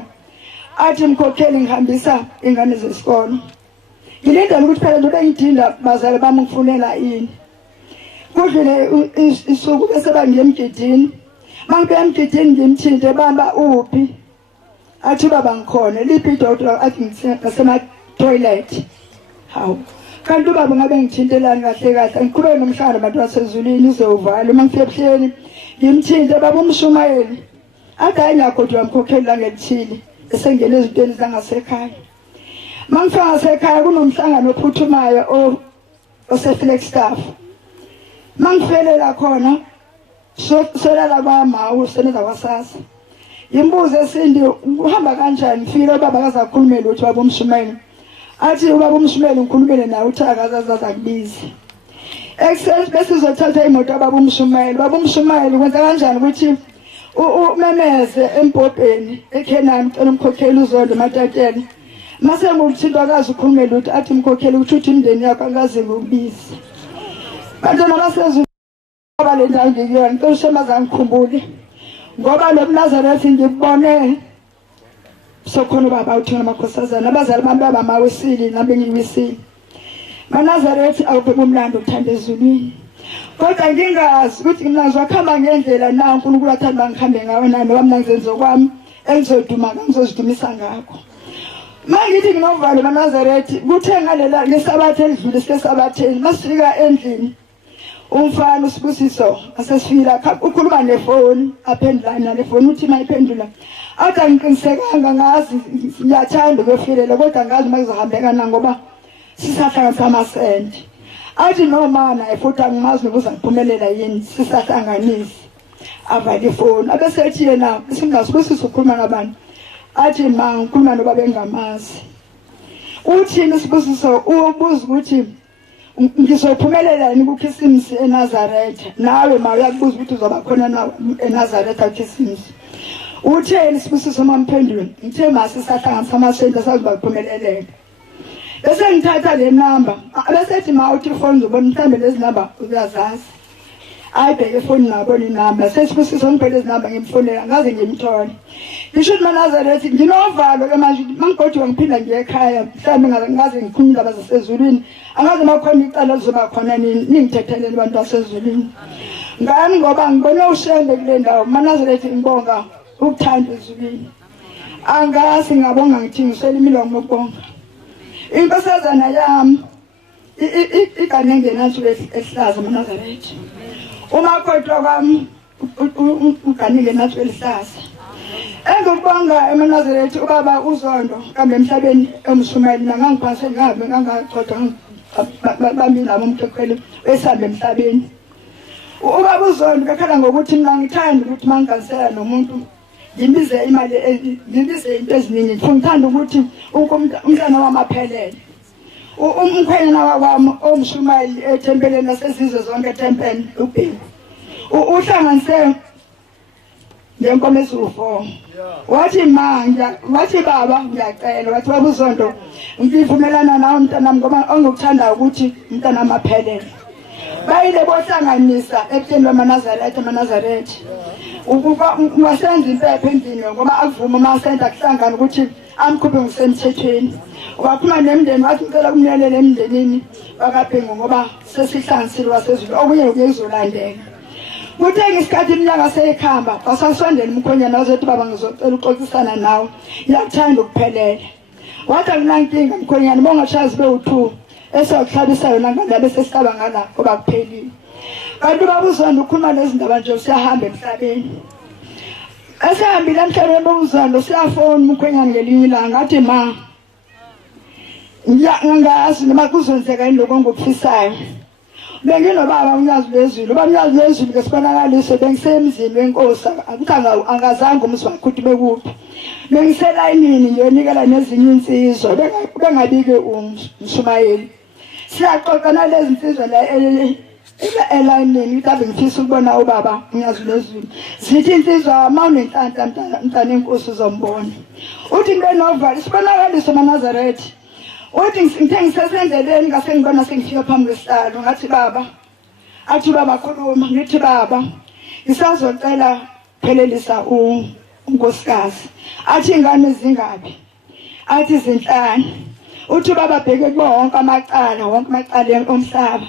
Athi mkhokheli ngihambisa ingane zesikolo. Ngilinda ukuthi phela nje bengidinda bazali bami ngifunela ini. Kudlule isuku bese bangiye emgidini. Mangibe emgidini ngimthinte bamba uphi. Athi baba ngikhona liphi doctor athi ngisema toilet. Hawu. Kanti baba ngabe ngithintelani kahle kahle ngiqhubeke nomhlalo abantu basezulwini izovalo mangifike ebuhleni ngimthinte baba umshumayeli. Athi ayinakhodwa mkhokheli langethili esengena ezintweni zangasekhaya. Mangifika ngasekhaya kunomhlangano ophuthumayo oseflex-staff. Mangifelela khona solala kwama usebenza kwaSasa. Imbuzo esindi uhamba kanjani mfile baba akazakhulumela ukuthi baba umshumayeli. Athi ubaba umshumayeli ngikhulumele nawe uthi akazaza kubizi. Excel bese uzothatha imoto baba umshumayeli. Baba umshumayeli kwenza kanjani ukuthi umemeze empopeni eKhenani ucela umkhokheli uZondo matatele. Mase ngumthinto akazi ukhulumela ukuthi athi umkhokheli ukuthi imndeni yakho angaze ngokubizi. Bantwana basezulu bale ndawo ngiyona ngicela ushemaza ngikhumbule ngoba lo mNazarethi ngibone sokhona baba uthina amakhosazana abazali bami baba mawesili nabe ngiwisili. maNazarethi awubheka umlando uthanda ezulwini. Kodwa ngingazi ukuthi nginazo wakhamba ngendlela na uNkulunkulu athanda ngihambe ngawe nami ngoba mina ngizenzo kwami engizoduma ngizozidumisa ngakho. Mangithi nginovalo maNazarethi kuthe ngalela ngesabathe edlule sesabatheni masifika endlini umfana uSibusiso asesifika ukhuluma nefoni aphendulana nefoni uthi mayiphendula athi angiqinisekanga ngazi ngiyathanda ukuyofilela kodwa ngazi makuzohambeka na ngoba sisahlanganisa amasenti. Athi noma naye futhi angimazi nokuza ngiphumelela yini sisahlanganisa avala ifoni abesethi yena singasibusiso ukukhuluma nabantu. Athi ma ngikhuluma nobaba engamazi. Uthini uSibusiso ubuza ukuthi ngizophumelela yini kuKhisimusi eNazaretha. Nawe ma uyakubuza ukuthi uzoba khona na eNazaretha kuKhisimusi. Utheni Sibusiso mamphendule ngithe masisahlanganisa amasenti saziba kuphumeleleka. Bese ngithatha le number abesethi ma uthi phone uzobona mhlambe lezi number uyazazi. Ayibheke ifoni nabona inamba sesibusiso ngibhele izinamba ngimfonela ngaze ngimthole. Ngisho ukuthi maNazarethi nginovalo ke manje mangigodwa ngiphinda ngiye ekhaya mhlambe ngaze ngikhuluma abasezulwini angaze makhona icala lizoba khona ningithethelele abantu basezulwini. Ngani ngoba ngibone ushende kule ndawo maNazarethi ngibonga ukuthanda ezulwini. Angasi ngabonga ngithingisela imilomo yokubonga. Inkosazana yami igane ngenathi esihlaza maNazarethi. Uma kodwa kwami uganile nathi elihlaza. Engikubonga eMaNazarethi ubaba uZondo kambe emhlabeni emshumayeli ngangiphansi ngabe ngangaqoqa bami nabo umkhokheli esambe emhlabeni. Ubaba uZondo kakhala ngokuthi mina ngithanda ukuthi mangigasela nomuntu ngimbize imali ngimbize into eziningi ngithanda ukuthi umntana wamaphelele. Umkhwenyana wami omshumayeli ethempeleni nasezizwe zonke etempeni ubhili. uhlanganise ngenkomo eziwu4 wathi wathi baba ngiyacela wathi baba uZondo ngivumelana nawe mntanami ngoba ongukuthanda ukuthi mntanami aphelele bayile bohlanganisa ebutheni bamaNazaretha ukuba wasenza impepho endini ngoba akuvuma uMasenta kuhlangana ukuthi amkhuphe ngosemthethweni waphuma nemndeni wathi ngicela kumnelele emndenini wakabhengu ngoba sesihlanganisile wasezulu okunye ukuzolandela kuthe ngesikhathi iminyaka seyikhamba wasasondela umkhonyana wazothi baba ngizocela uxoxisana nawe ngiyakuthanda ukuphelela wathi akunankinga mkhonyana bongashazi be2 esokuhlabisa yona ngalabe sesihlaba ngala ngoba kuphelile kanti baba uZondo ukhuluma lezindaba nje usiyahamba emhlabeni esihambile emhlabeni baba uZondo siyafona umkhonyana ngelinye ilanga athi ma ngiyangazi noma kuzenzeka yini lokho ngokufisayo benginobaba umnyazi lezulu ubamnyazi lezulu ngesibonakaliso bengisemzini wenkosi angazange umzi wakhe bekuphi bengiselayinini ngiyonikela nezinye insizwa bengabike umshumayeli siyaxoxa nalezi insizwa la elayinini mhlawumbe ngifisa ukubona ubaba umnyazi lezulu zithi insizwa mawunenhlanhla mntana enkosi uzombona uthi ngike novalo isibonakaliso maNazaretha uthi ngisesendleleni ngase ngibona sengifika phambi kwesihlalo ngathi baba athi baba khuluma ngithi baba ngisazocela phelelisa unkosikazi athi ingane zingabi athi zinhlanu uthi baba bheke wonke amacala omhlaba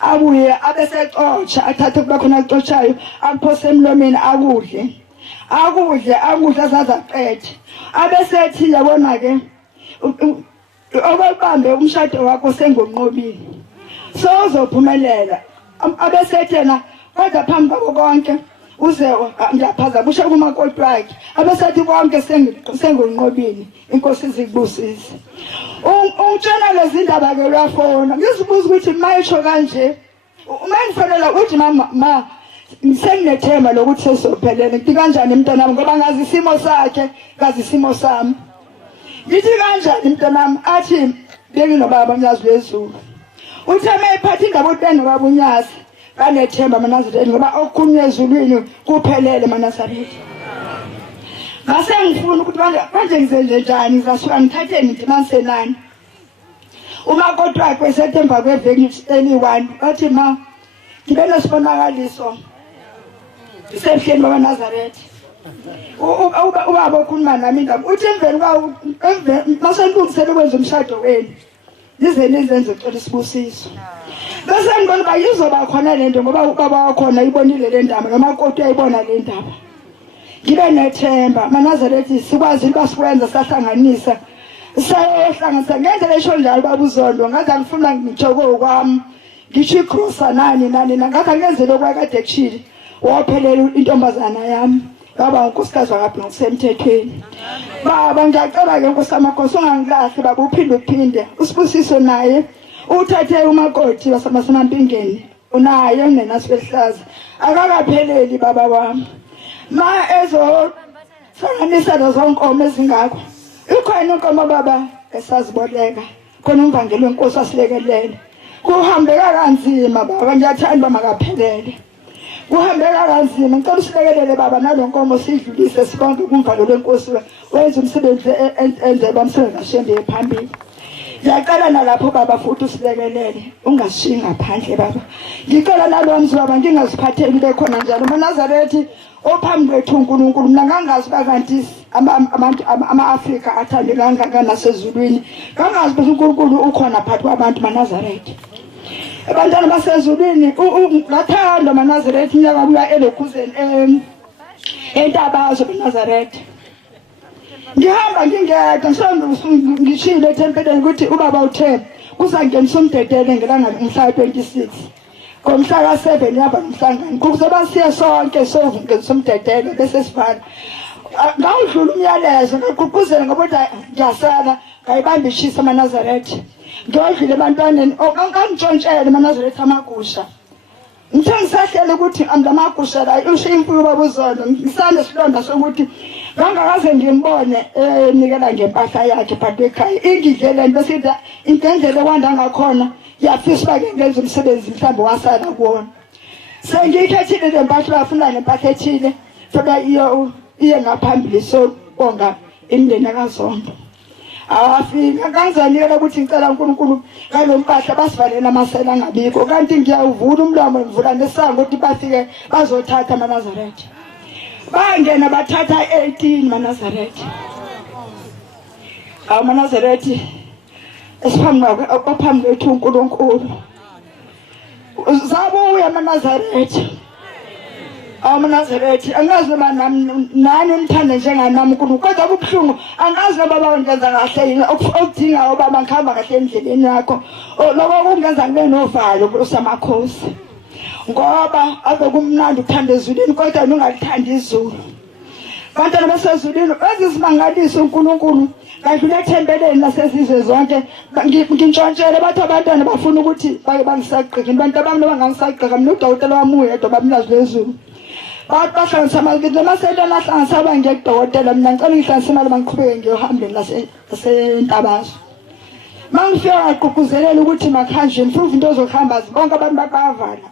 abuye abesexotsha athathe kuba khona axotshayo akuphose emlomeni akudle azazaqethe abesethi yabona ke obabambe umshado wakho sengonqobile sozophumelela abesethena kodwa phambi kwabo konke uze ngiyaphaza kusho kumakoti wakhe abesethi konke sengonqobile inkosi izikubusise ungitshela lezi ndaba ke uyafona ngizibuza ukuthi mayisho kanje uma ngifanele ukuthi mama senginethemba lokuthi sesophelele ngithi kanjani mntanami ngoba ngazi isimo sakhe ngazi isimo sami ngithi kanjani mntanami athi benginobaba umnyazi lezulu uthe mayiphatha indaba utenda baba unyazi kanethemba maNazaretha ngoba okhunye ezulwini kuphelele maNazaretha ngase ngifuna ukuthi manje ngizenze njani ngizasuka ngithathe ngidimanise nani umakoti wakhe esethemba kweveki eli1 wathi ma ngibe nesibonakaliso isehleni bamaNazaretha ubaba okhuluma nami indaba uthi emveni masenilungisele ukwenza umshado wenu nize nizenze ucela isibusiso bese ngibona uba yizoba khona lento ngoba ubaba wakhona ibonile le ndaba nomakoti uyayibona le ndaba ngibe nethemba maNazaretha sikwazi uba sikwenza sahlanganisa sayehlanganisa ngendlela esho njalo baba uZondo ngathi angifuna ngijoko kwami ngisho igrosa nani ngathi angenzele okwakade kushilo waphelela intombazana yami baba unkosikazi wakaphi ngokusemthethweni baba ngiyacela ke Nkosi amakhosi ungangilahle baba uphinde usibusiso naye uthathe umakoti wasemapingeni unaye unenasibehlaza akakapheleli baba wami ma ezo sanganisa lezonkomo ezingakho ikhona inkomo baba esaziboleka khona umvangelo wenkosi asilekelele kuhambeka kanzima baba ngiyathanda makaphelele kuhambeka kanzima ngicela usilekelele baba nalonkomo sidlulise sibonke kumvalo lenkosi wenza umsebenzi enze bamsebenzi ashende phambili ngiyacela nalapho baba futhi usilekelele ungashiyi ngaphandle baba ngicela nalomzi baba ngingaziphatheli bekhona njalo maNazaretha ophambi kwethu uNkulunkulu mina ngangazi bakanti ama-Afrika athande kangaka nasezulwini ngangazi bese uNkulunkulu ukhona phakathi kwabantu maNazaretha abantwana basezulwini ngathanda maNazaretha inyaka kuya elokhuzeni entabazo maNazaretha ngihamba ngingedwa ngishilo ethempeleni ukuthi ubaba uthe kuzangenisa umdedele ngelanga mhla 26 ngomhla ka7 yaba umhlangano kuzoba siya sonke sovungenisa umdedele bese sifana ngawudlula umyalezo ngaqhuquzela ngoba ngiyasala ngayibamba ishisa maNazaretha ngiyodlule ebantwaneni okangitshontshele maNazaretha amagusha ngithe ngisahlele ukuthi amagusha la usho imfuyo baba uZondo ngisane silonda sokuthi ngangakaze ngimbone enikela ngempahla yakhe phakathi ekhaya ingidlele bese intendele kwanda ngakhona yafisa uba ngenza umsebenzi mhlawumbe wasala kuwona sengiyikhethile le mpahla bafuna lempahla ethile soba iye ngaphambili so konga imndeni kaZondo afika kanzaniyela ukuthi ngicela uNkulunkulu ngalo mpahla basivalela amasela angabikho kanti ngiyawuvula umlomo ngivula nesango ukuthi bafike bazothatha amaNazaretha bangena bathatha 18 maNazaretha amaNazaretha esiphambi kwethu uNkulunkulu zabuya amaNazaretha amaNazaretha angazi noma nani unithanda njenganami uNkulunkulu kodwa kubuhlungu angazi noma baba ngenza kahle okudinga ubaba ngikhamba kahle endleleni yakho lokho kungenza ngibe novalo kusamakhosi ngoba ave kumnandi ukuthanda ezulwini kodwa ungalithanda izulu bantwana basezulwini bazisimangaliso uNkulunkulu kadlule ethembeleni nasezizwe zonke ngintshontshele bathi abantwana bafuna ukuthi bake bangisagqika abantu abami bangangisagqika mina udokotela wami uyedwa bamnazi lezulu bahlanganisa amabili amaselana ahlanganisa abangekudokotela mina ngicela ngihlanganisa imali bangiqhubeke ngiyohambeni lasentabazo mangifika ngagqugquzelela ukuthi makhanjeni futhi into zokuhamba bonke abantu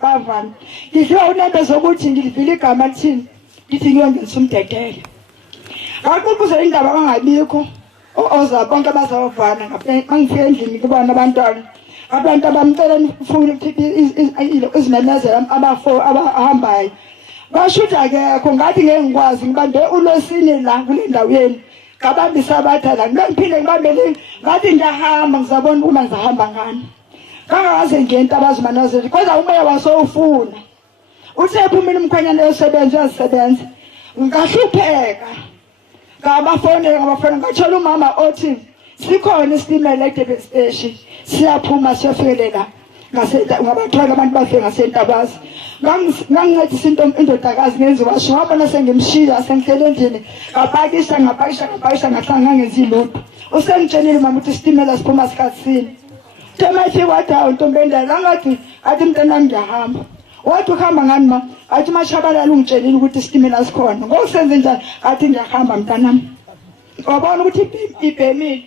bayavala ngidliwa unembe zokuthi ngilivile igama lithini lithi ngiyongenisa umdedele ngagqugquzela indaba bangabikho oza bonke abazavala ngangifika endlini kubona abantwana abantu abamcela ufuna ukuthi izimemezelo abahambayo bashuthi akekho ngathi ngeke ngikwazi ngibambe ulosini la kule ndawo yeni ngabambisa abadala ngiphinde ngibambele ngathi ngiyahamba ngizabona uma ngizahamba ngani kangaze ngento abazimanazeli kodwa umoya wasowufuna usephumile umkhwenyana yosebenza uyasebenza ngahlupheka ngabafone ngathola umama othi sikhona isitimela eDurban Station siyaphuma siyafikelela ngabathola abantu bafike ngasentabazi ngangincedisa indodakazi ngenza washo wabona sengimshiya sengihlele endlini ngapakisha ngahlanga ngenzi lutho usengitshelile mama ukuthi isitimela siphuma sikhatsini tema ifika wathi hawu ntombendala ngathi athi mntanami ngiyahamba wathi ukuhamba ngani ma athi mashabalala ungitshelile ukuthi isitimela sikhona ngokusenze njani athi ngiyahamba mntanami wabona ukuthi ibhemile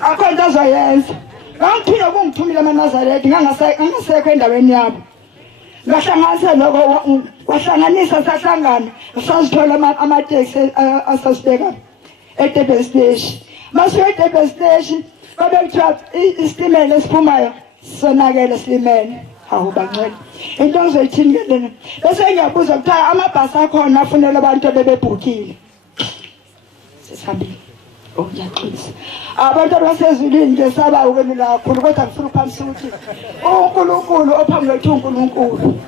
akho nto azoyenza ngangithule kungithumile amaNazaretha ngangasekho endaweni yabo ngahlanganisa lokho wahlanganisa sahlangana sasithola amateksi asasibeka eDurban Station masiwe eDurban Station babekuthiwa isitimela esiphumayo sonakele silimele hawu bancane into ngizoyithini ke lena bese ngiyabuza kuthiwa amabhasi akhona afunela abantu bebebhukile sesihambile ngiyaqinisa abantu abasezulwini ngesaba ukwelula kakhulu kodwa ngifuna ukuphamisa ukuthi uNkulunkulu ophambi kwethu uNkulunkulu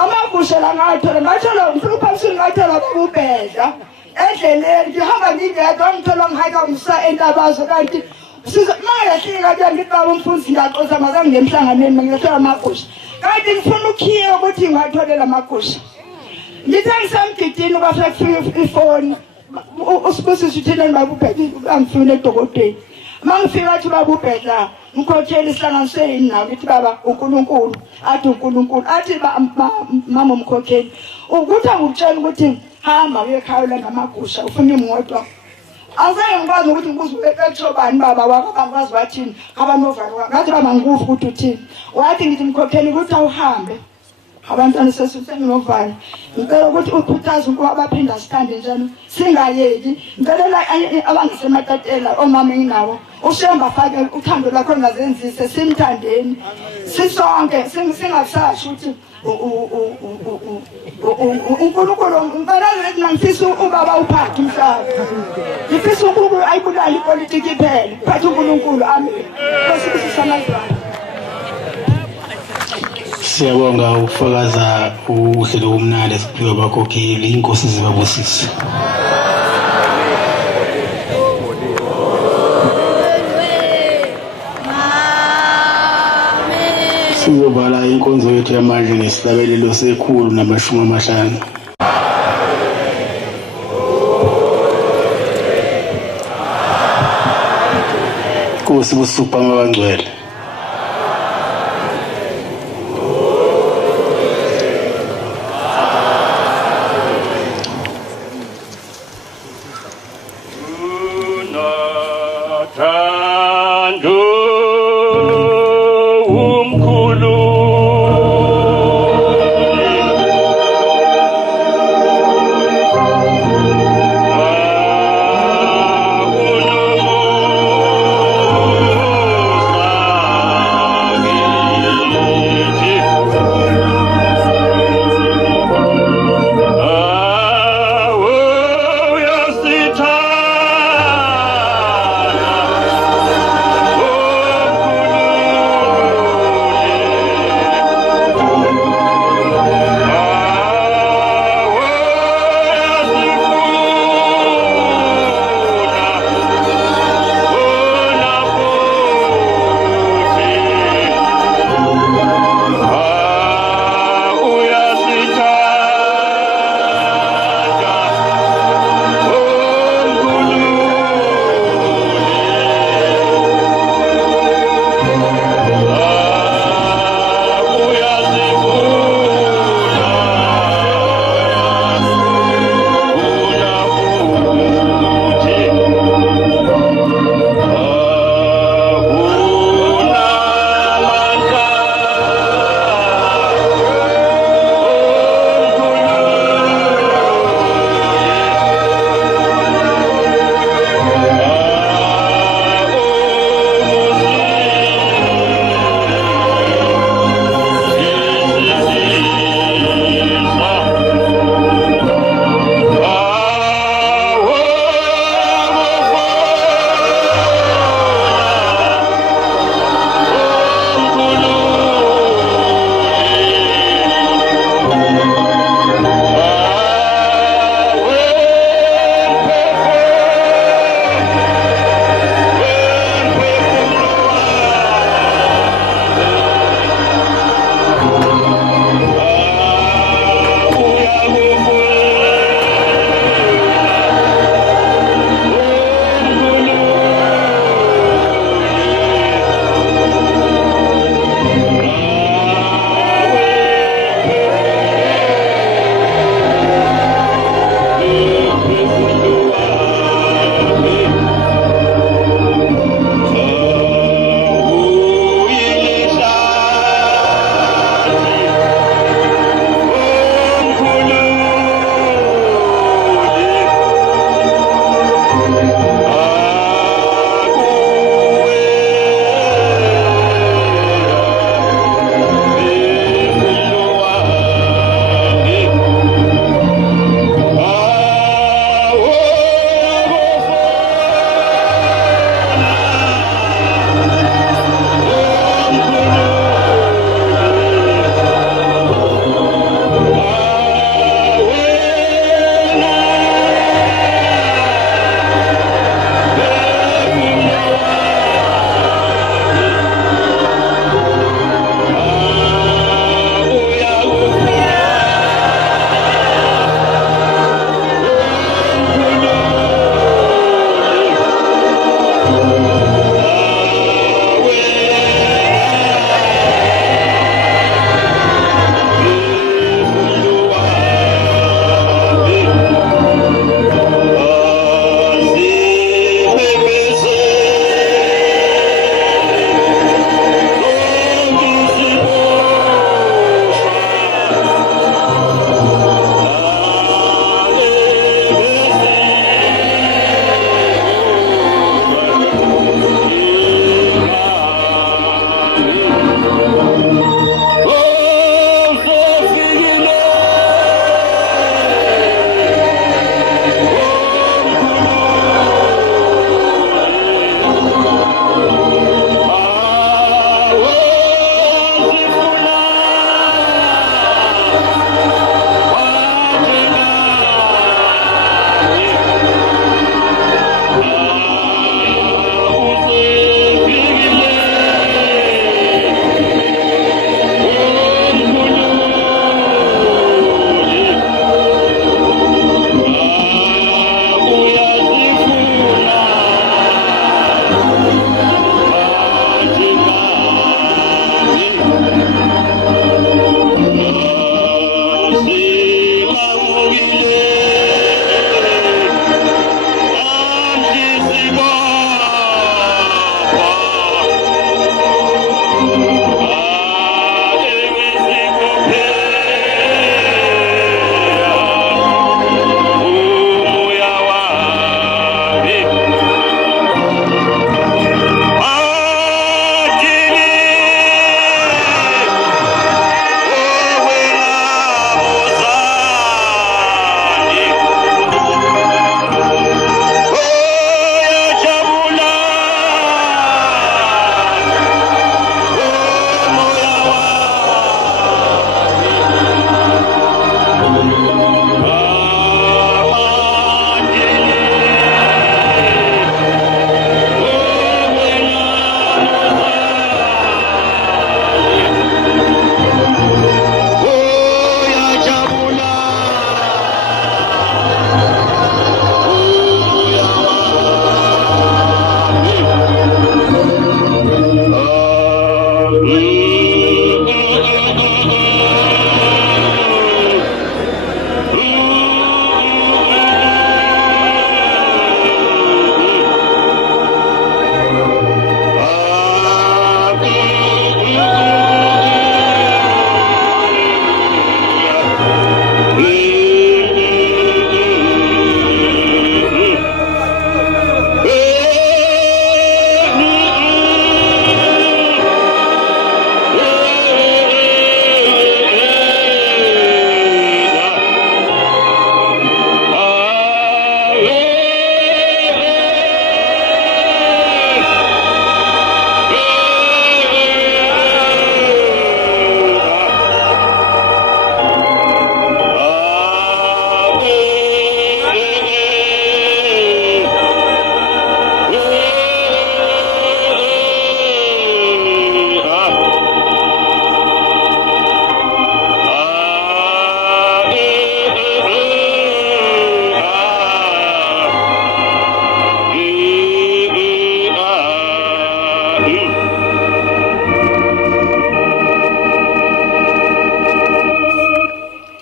amagusha la ngathola ngifuna ukuphamisa ngathola ububhedla endleleni ngihamba ngingedwa ngithola ngihayika ngisa entabazo kanti mangayahlika ke ngibaba umfundisi ngaxoza mazange ngemhlanganweni ngiyathola amagusha kanti ngifuna ukhiye ukuthi ngatholela amagusha ngithe ngisemgidini kwafika ifoni usibusisa uthina babubhedla angifuna edokotela mangifika athi babubhedla ngikhokhela isihlanganiso yini nawe ukuthi baba uNkulunkulu athi uNkulunkulu athi mama umkhokheli ukuthi angikutshela ukuthi hamba uyekhawula ngamagusha ufuna imoto azange ngikwazi ukuthi ngibuze ekutshobani baba wakho bangikwazi bathini abanovalo ngathi baba ngikuva ukuthi uthini wathi ngithi mkhokheli ukuthi awuhambe abantwana sesisenovalo ngicela ukuthi ukhuthaze ukuba baphinda sithande njalo singayeki ngicela abangasematatela omama enginawo ushemba fake uthando lakho ngazenzise simthandeni sisonke singasasho ukuthi uNkulunkulu ngicela ukuthi ngifisa ubaba uphathe umhlaba ngifisa uNkulunkulu ayibulale ipolitiki iphele phathe uNkulunkulu amen kusibusisa amazwana. Siyabonga ukufakaza uhlelo omnandi esiphiwe abakhokheli inkosi zibabusise. Sizovala inkonzo yethu yamanje nesihlabelelo sekhulu na50. Nkosi busupha abangcwele.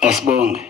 Asibonge.